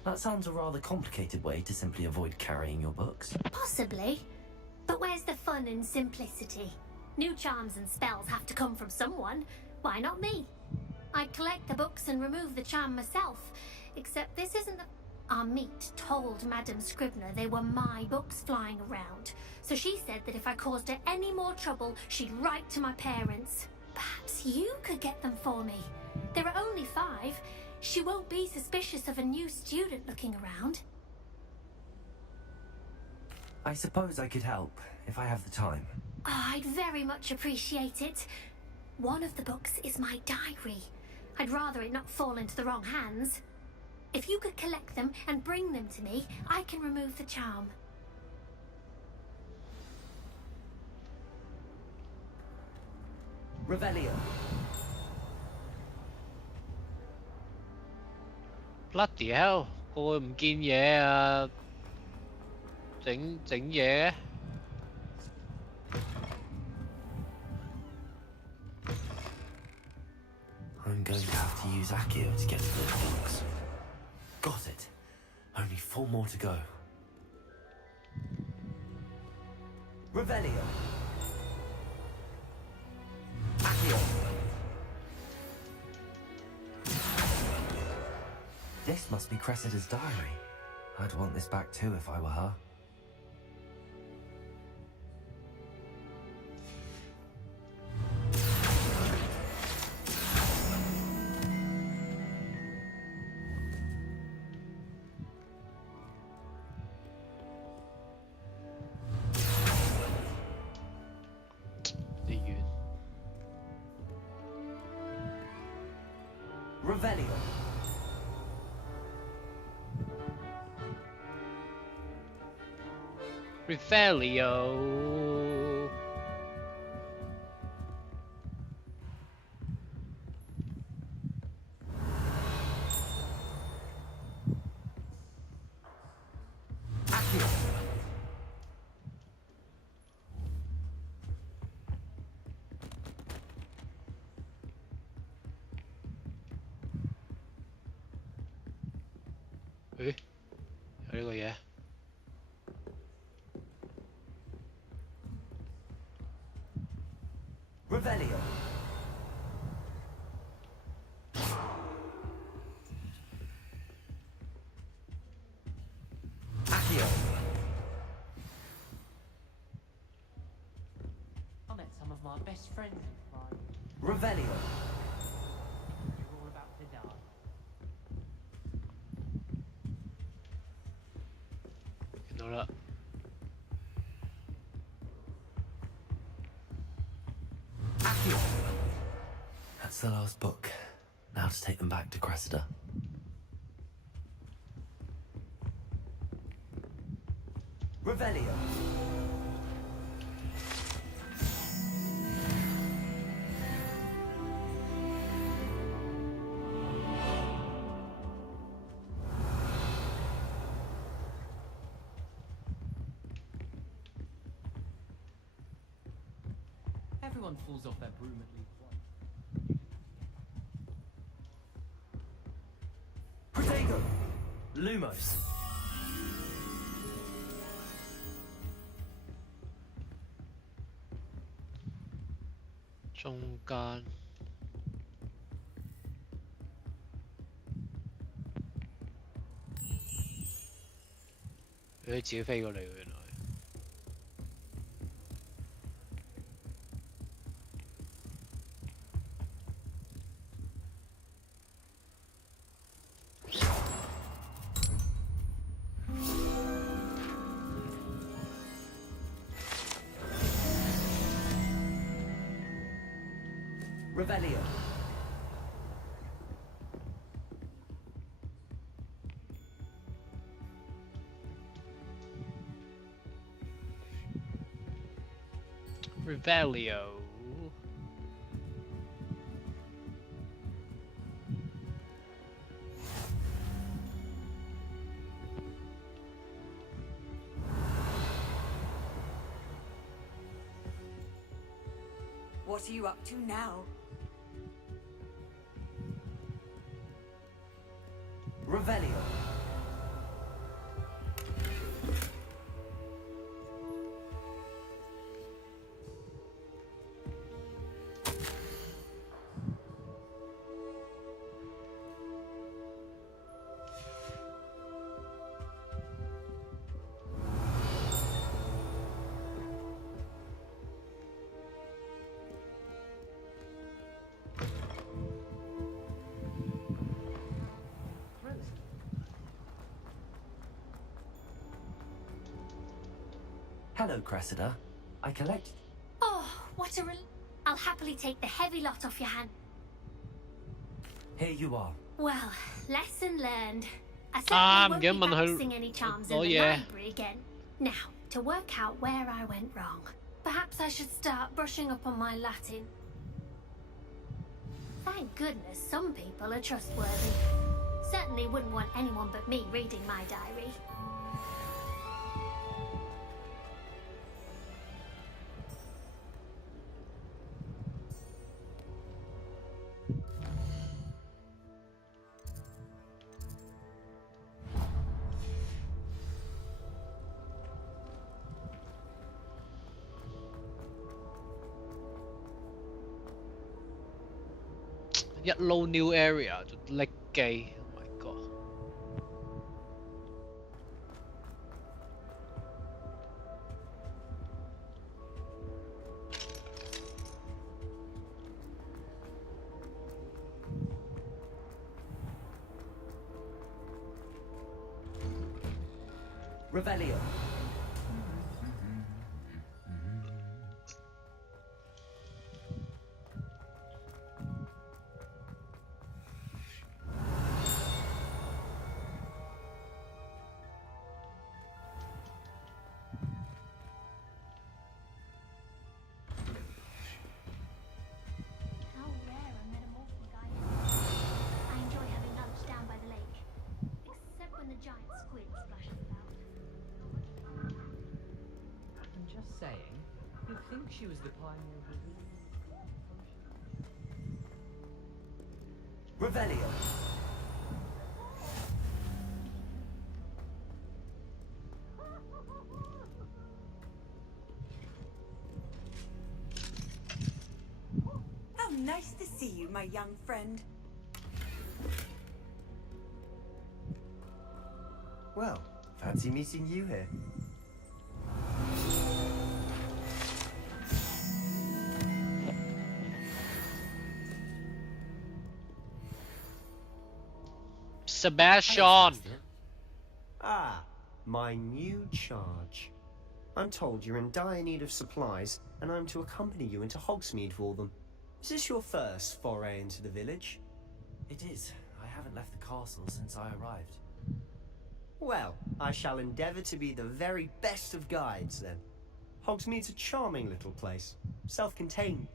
That sounds a rather complicated way to simply avoid carrying your books. Possibly. But where's the fun and simplicity? New charms and spells have to come from someone. Why not me? I'd collect the books and remove the charm myself. Except this isn't the... Our meet told Madame Scribner they were my books flying around. So she said that if I caused her any more trouble, she'd write to my parents. Perhaps you could get them for me. There are only 5. She won't be suspicious of a new student looking around. I suppose I could help, if I have the time. Oh, I'd very much appreciate it. One of the books is my diary. I'd rather it not fall into the wrong hands. If you could collect them and bring them to me, I can remove the charm. Revelio. Bloody hell！個個唔見嘢啊，整嘢。I'm going to have to use Accio to get to those blocks. Got it. Only 4 more to go. Revelio. Accio. This must be Cressida's diary. I'd want this back too if I were her. Revelio. Revelio. Accio. Ê, ở đây rồi vậy? Revelio. Accio. I met some of my best friends in crime. Revelio. You're all about to die. Nó là Accio. That's the last book. Now to take them back to Cressida. Revelio. Everyone falls off their broom at least once. Protego. Lumos.中間佢自己飛過嚟喎，原來。Revelio. Revelio. What are you up to now? Revelio. Hello, Cressida. I collect. Oh, what a I'll happily take the heavy lot off your hand. Here you are. Well, lesson learned. I Ah, certainly won't be mình hơi- practicing any charms in Oh, the yeah. library again. Now, to work out where I went wrong. Perhaps I should start brushing up on my Latin. Thank goodness some people are trustworthy. Certainly wouldn't want anyone but me reading my diary. Yellow new area 就拎機 ，Oh my god！Revelio. How rare a metamorphic guy is. I enjoy having lunch down by the lake. Except when the giant squid splashes about. I'm just saying, you'd think she was the pioneer of the Revelio. How nice to see you, my young friend. Well, fancy meeting you here. Sebastian! Ah, my new charge. I'm told you're in dire need of supplies, and I'm to accompany you into Hogsmeade for them. Is this your first foray into the village? It is. I haven't left the castle since I arrived. Well, I shall endeavour to be the very best of guides, then. Hogsmeade's a charming little place, self-contained.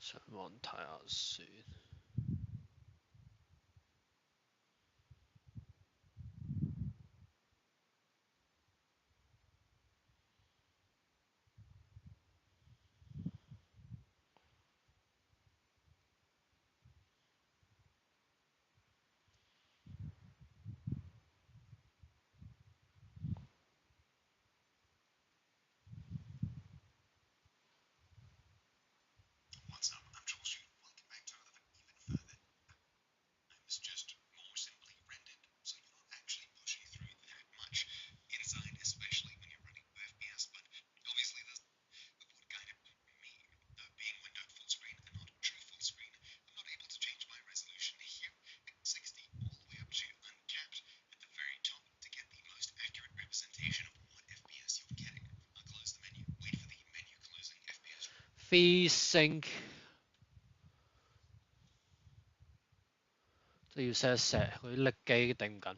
上網睇下先。What's up? I'm troubleshooting. Welcome back to another even further. It's just more simply rendered, so you're not actually pushing through that much inside, especially when you're running FPS. But obviously, there's what kind of me being windowed full screen and not true full screen. I'm not able to change my resolution here at 60 all the way up to uncapped at the very top to get the most accurate representation of what FPS you're getting. I'll close the menu. Wait for the menu closing FPS. Fee sync 即係要 set 石，佢啲力機頂唔緊。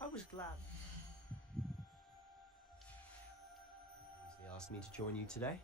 I was glad. They asked me to join you today.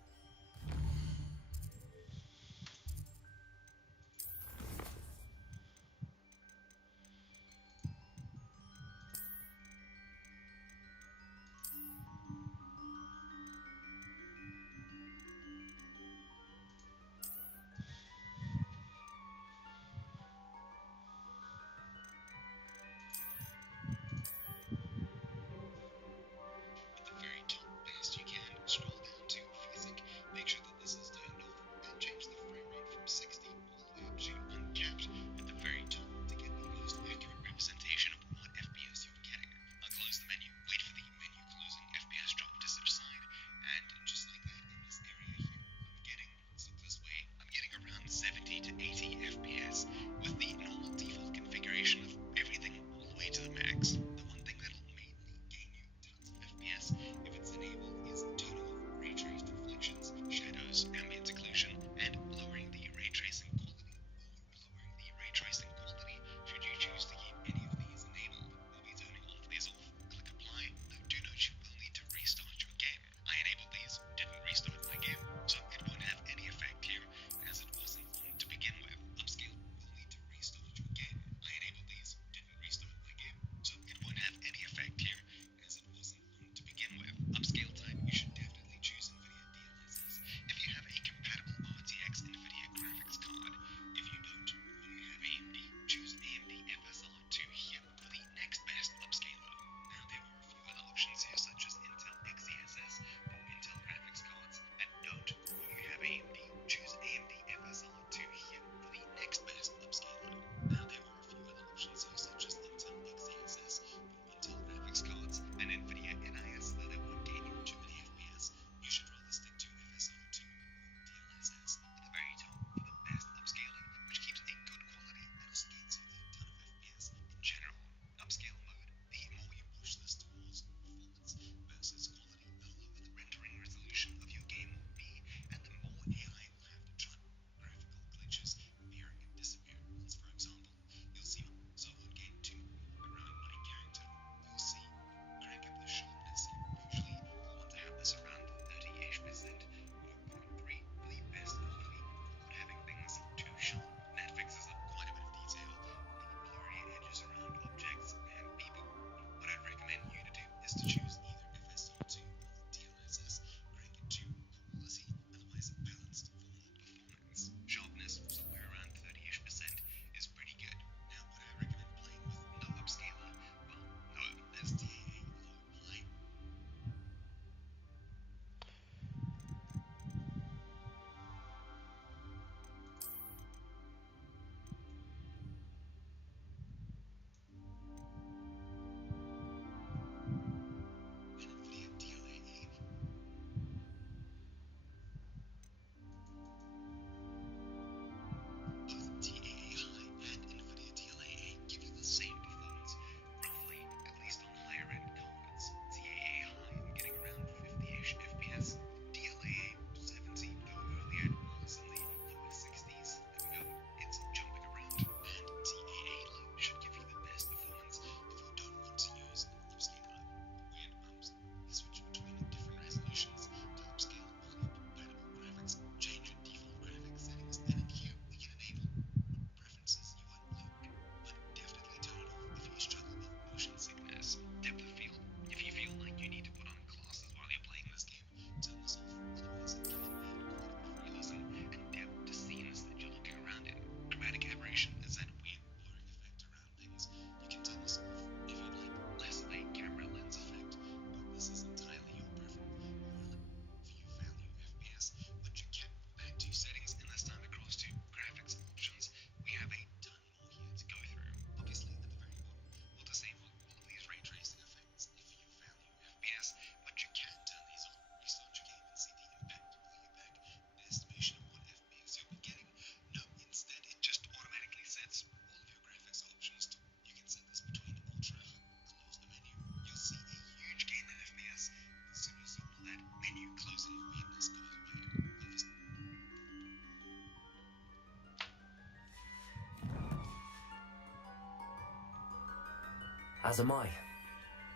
As am I.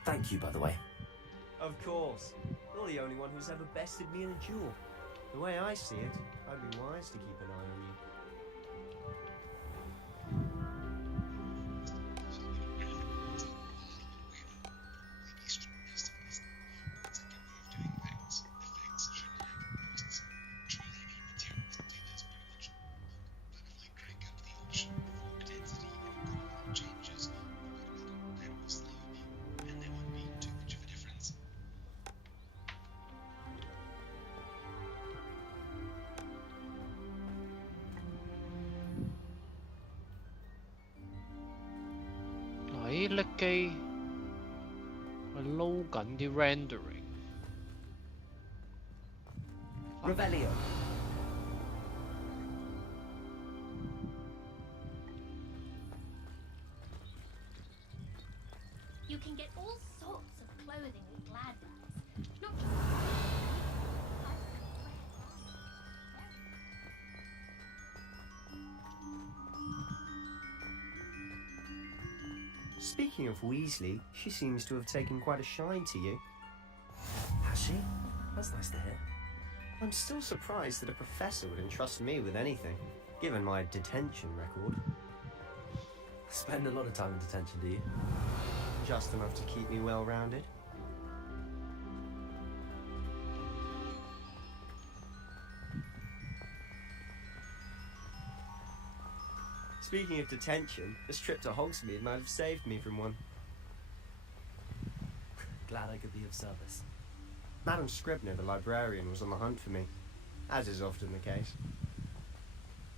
Thank you, by the way. Of course. You're the only one who's ever bested me in a duel. The way I see it, I'd be wise to keep an eye on you.力機係撈緊啲 rendering。Revelio. You can get all sorts of clothing at Gladwell's. Not just Speaking of Weasley, she seems to have taken quite a shine to you. Has she? That's nice to hear. I'm still surprised that a professor would entrust me with anything, given my detention record. Spend a lot of time in detention, do you? Just enough to keep me well-rounded. Speaking of detention, this trip to Hogsmeade might have saved me from one. Glad I could be of service. Madam Scribner, the librarian, was on the hunt for me, as is often the case.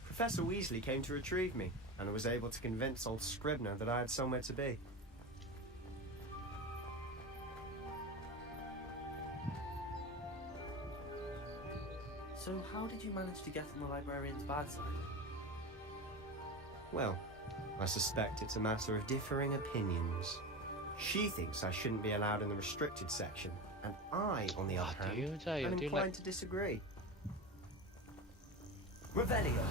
Professor Weasley came to retrieve me, and I was able to convince old Scribner that I had somewhere to be. So how did you manage to get on the librarian's bad side? Well, I suspect it's a matter of differing opinions. She thinks I shouldn't be allowed in the restricted section, and I, on the other hand, am inclined to disagree. Revelio.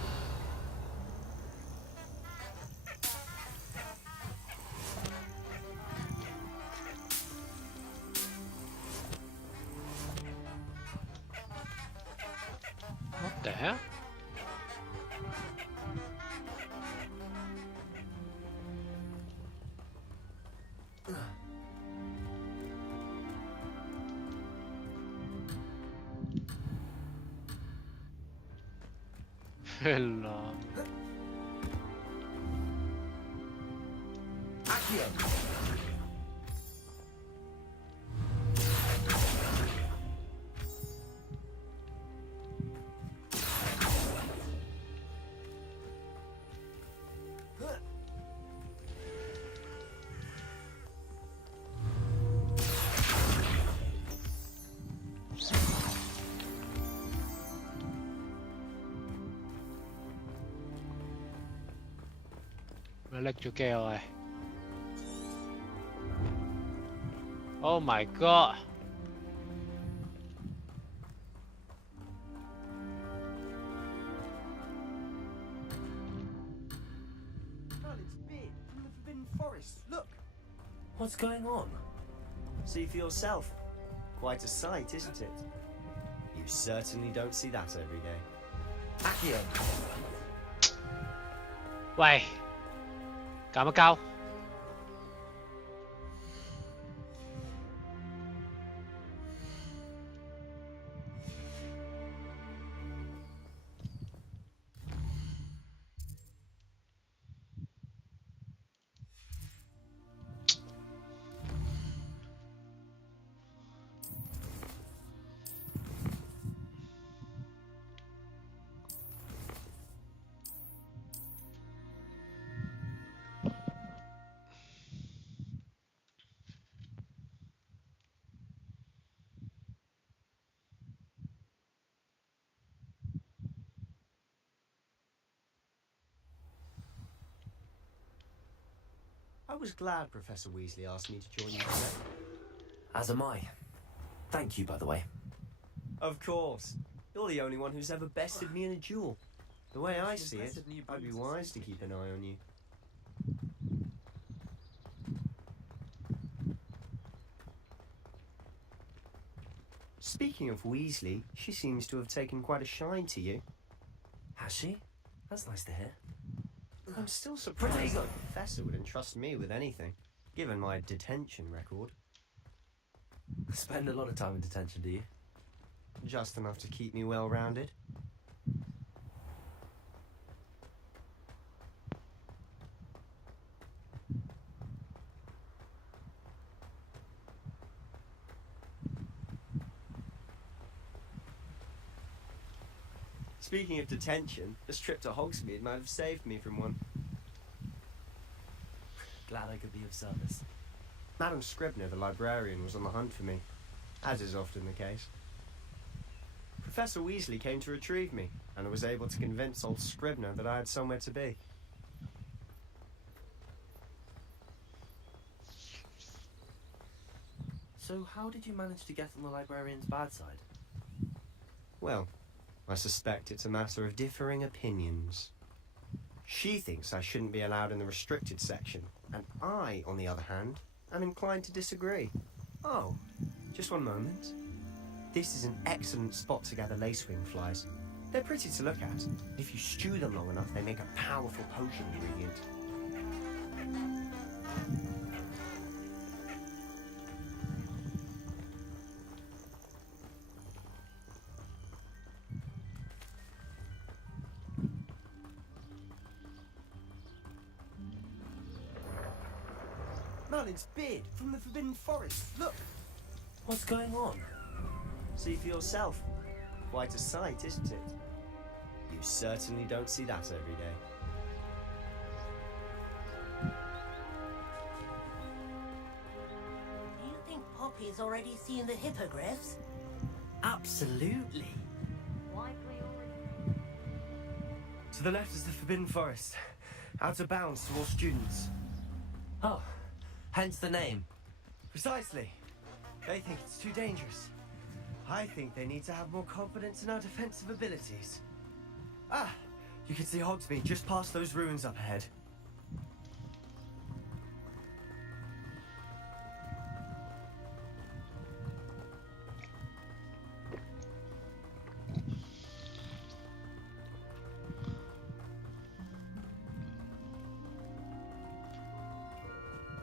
What the hell? Hello. Oh my god! Well, it's big from the Forbidden Forest. Look! What's going on? See for yourself. Quite a sight, isn't it? You certainly don't see that every day. Accio! 喂，搞乜交？I was glad Professor Weasley asked me to join you today. As am I. Thank you, by the way. Of course. You're the only one who's ever bested me in a duel. The way I see it, I'd be wise to keep an eye on you. Speaking of Weasley, she seems to have taken quite a shine to you. Has she? That's nice to hear. I'm still surprised the Professor would entrust me with anything, given my detention record. Spend a lot of time in detention, do you? Just enough to keep me well-rounded. Speaking of detention, this trip to Hogsmeade might have saved me from one. Glad I could be of service. Madam Scribner, the librarian, was on the hunt for me, as is often the case. Professor Weasley came to retrieve me, and I was able to convince old Scribner that I had somewhere to be. So how did you manage to get on the librarian's bad side? Well, I suspect it's a matter of differing opinions. She thinks I shouldn't be allowed in the restricted section, and I, on the other hand, am inclined to disagree. Oh, just one moment. This is an excellent spot to gather lacewing flies. They're pretty to look at. If you stew them long enough, they make a powerful potion ingredient. Merlin's beard from the Forbidden Forest. Look! What's going on? See for yourself. Quite a sight, isn't it? You certainly don't see that every day. Do you think Poppy's already seen the hippogriffs? Absolutely. To the left is the Forbidden Forest. Out of bounds to all students. Oh, hence the name. Precisely. They think it's too dangerous. I think they need to have more confidence in our defensive abilities. Ah, you can see Hogsmeade just past those ruins up ahead.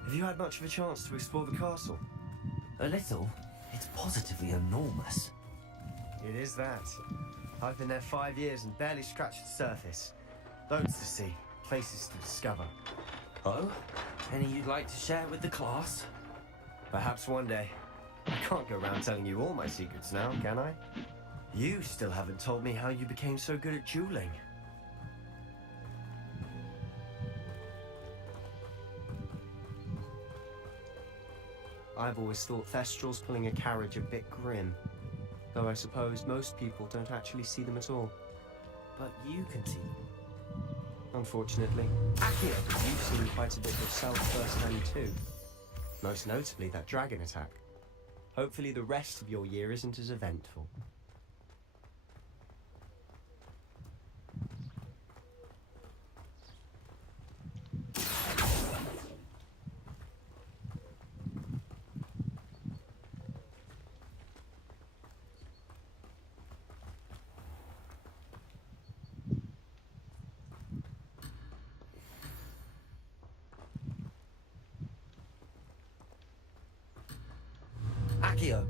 Have you had much of a chance to explore the castle? A little. It's positively enormous. It is that. I've been there 5 years and barely scratched the surface. Loads to see, places to discover. Oh? Any you'd like to share with the class? Perhaps one day. I can't go around telling you all my secrets now, can I? You still haven't told me how you became so good at dueling. I've always thought Thestrals pulling a carriage a bit grim, though I suppose most people don't actually see them at all. But you can see them. Unfortunately. Accio, you've seen quite a bit yourself firsthand too. Most notably that dragon attack. Hopefully the rest of your year isn't as eventful. Accio.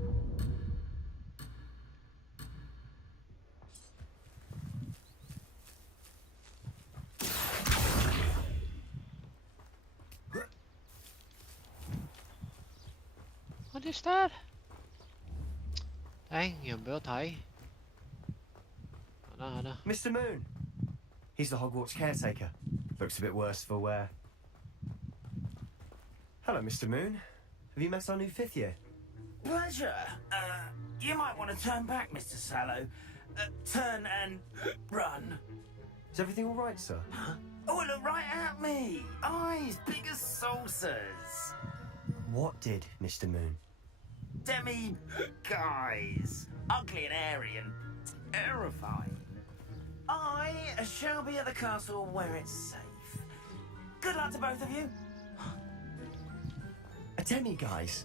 What is that? Dang, 又唔俾我睇。係啦。 Mr. Moon! He's the Hogwarts caretaker. Looks a bit worse for wear. Hello, Mr. Moon. Have you met our new 5th year? Pleasure. You might want to turn back, Mr. Sallow. Turn and run. Is everything all right, sir? Oh, look right at me. Eyes big as saucers. What did, Mr. Moon? Guys. Ugly and airy and terrifying. I shall be at the castle where it's safe. Good luck to both of you. A demi-guise?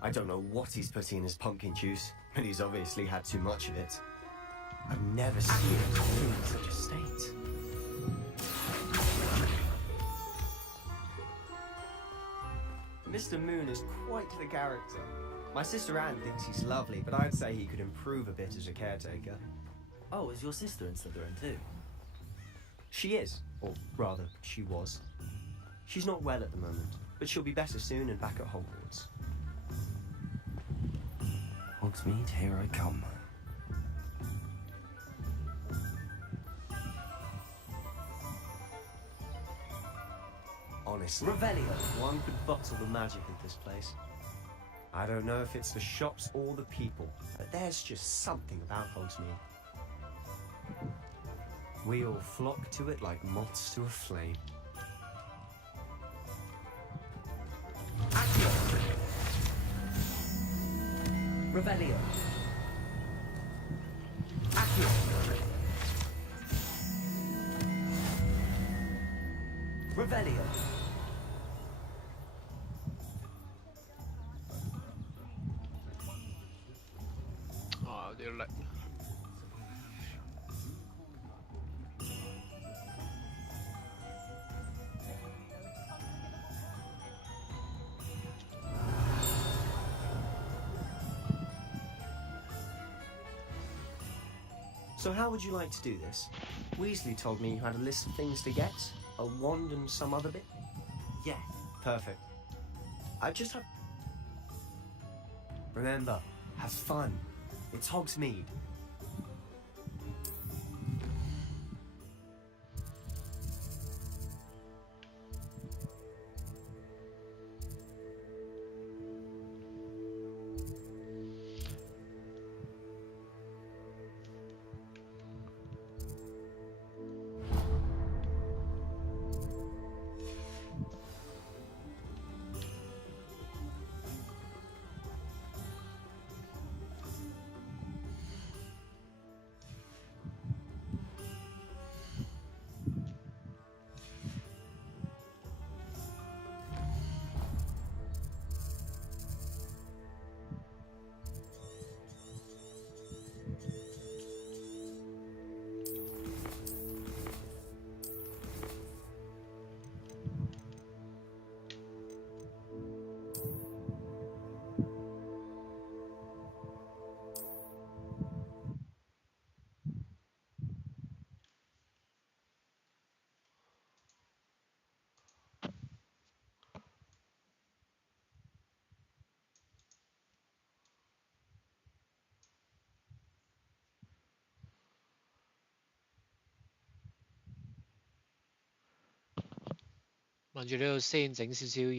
I don't know what he's putting in his pumpkin juice. but he's obviously had too much of it. I've never seen him in such a state. Mr. Moon is quite the character. My sister Anne thinks he's lovely, but I'd say he could improve a bit as a caretaker. Oh, is your sister in Slytherin too? She is, or rather, she was. She's not well at the moment, but she'll be better soon and back at Hogwarts. Hogsmeade, here I come. Honestly, Revelio. One could bottle the magic of this place. I don't know if it's the shops or the people, but there's just something about Hogsmeade. We all flock to it like moths to a flame. Revelio. Revelio. Oh, they're like. So how would you like to do this? Weasley told me you had a list of things to get, a wand and some other bit. Yeah. Perfect. I just have... Remember, have fun. It's Hogsmeade.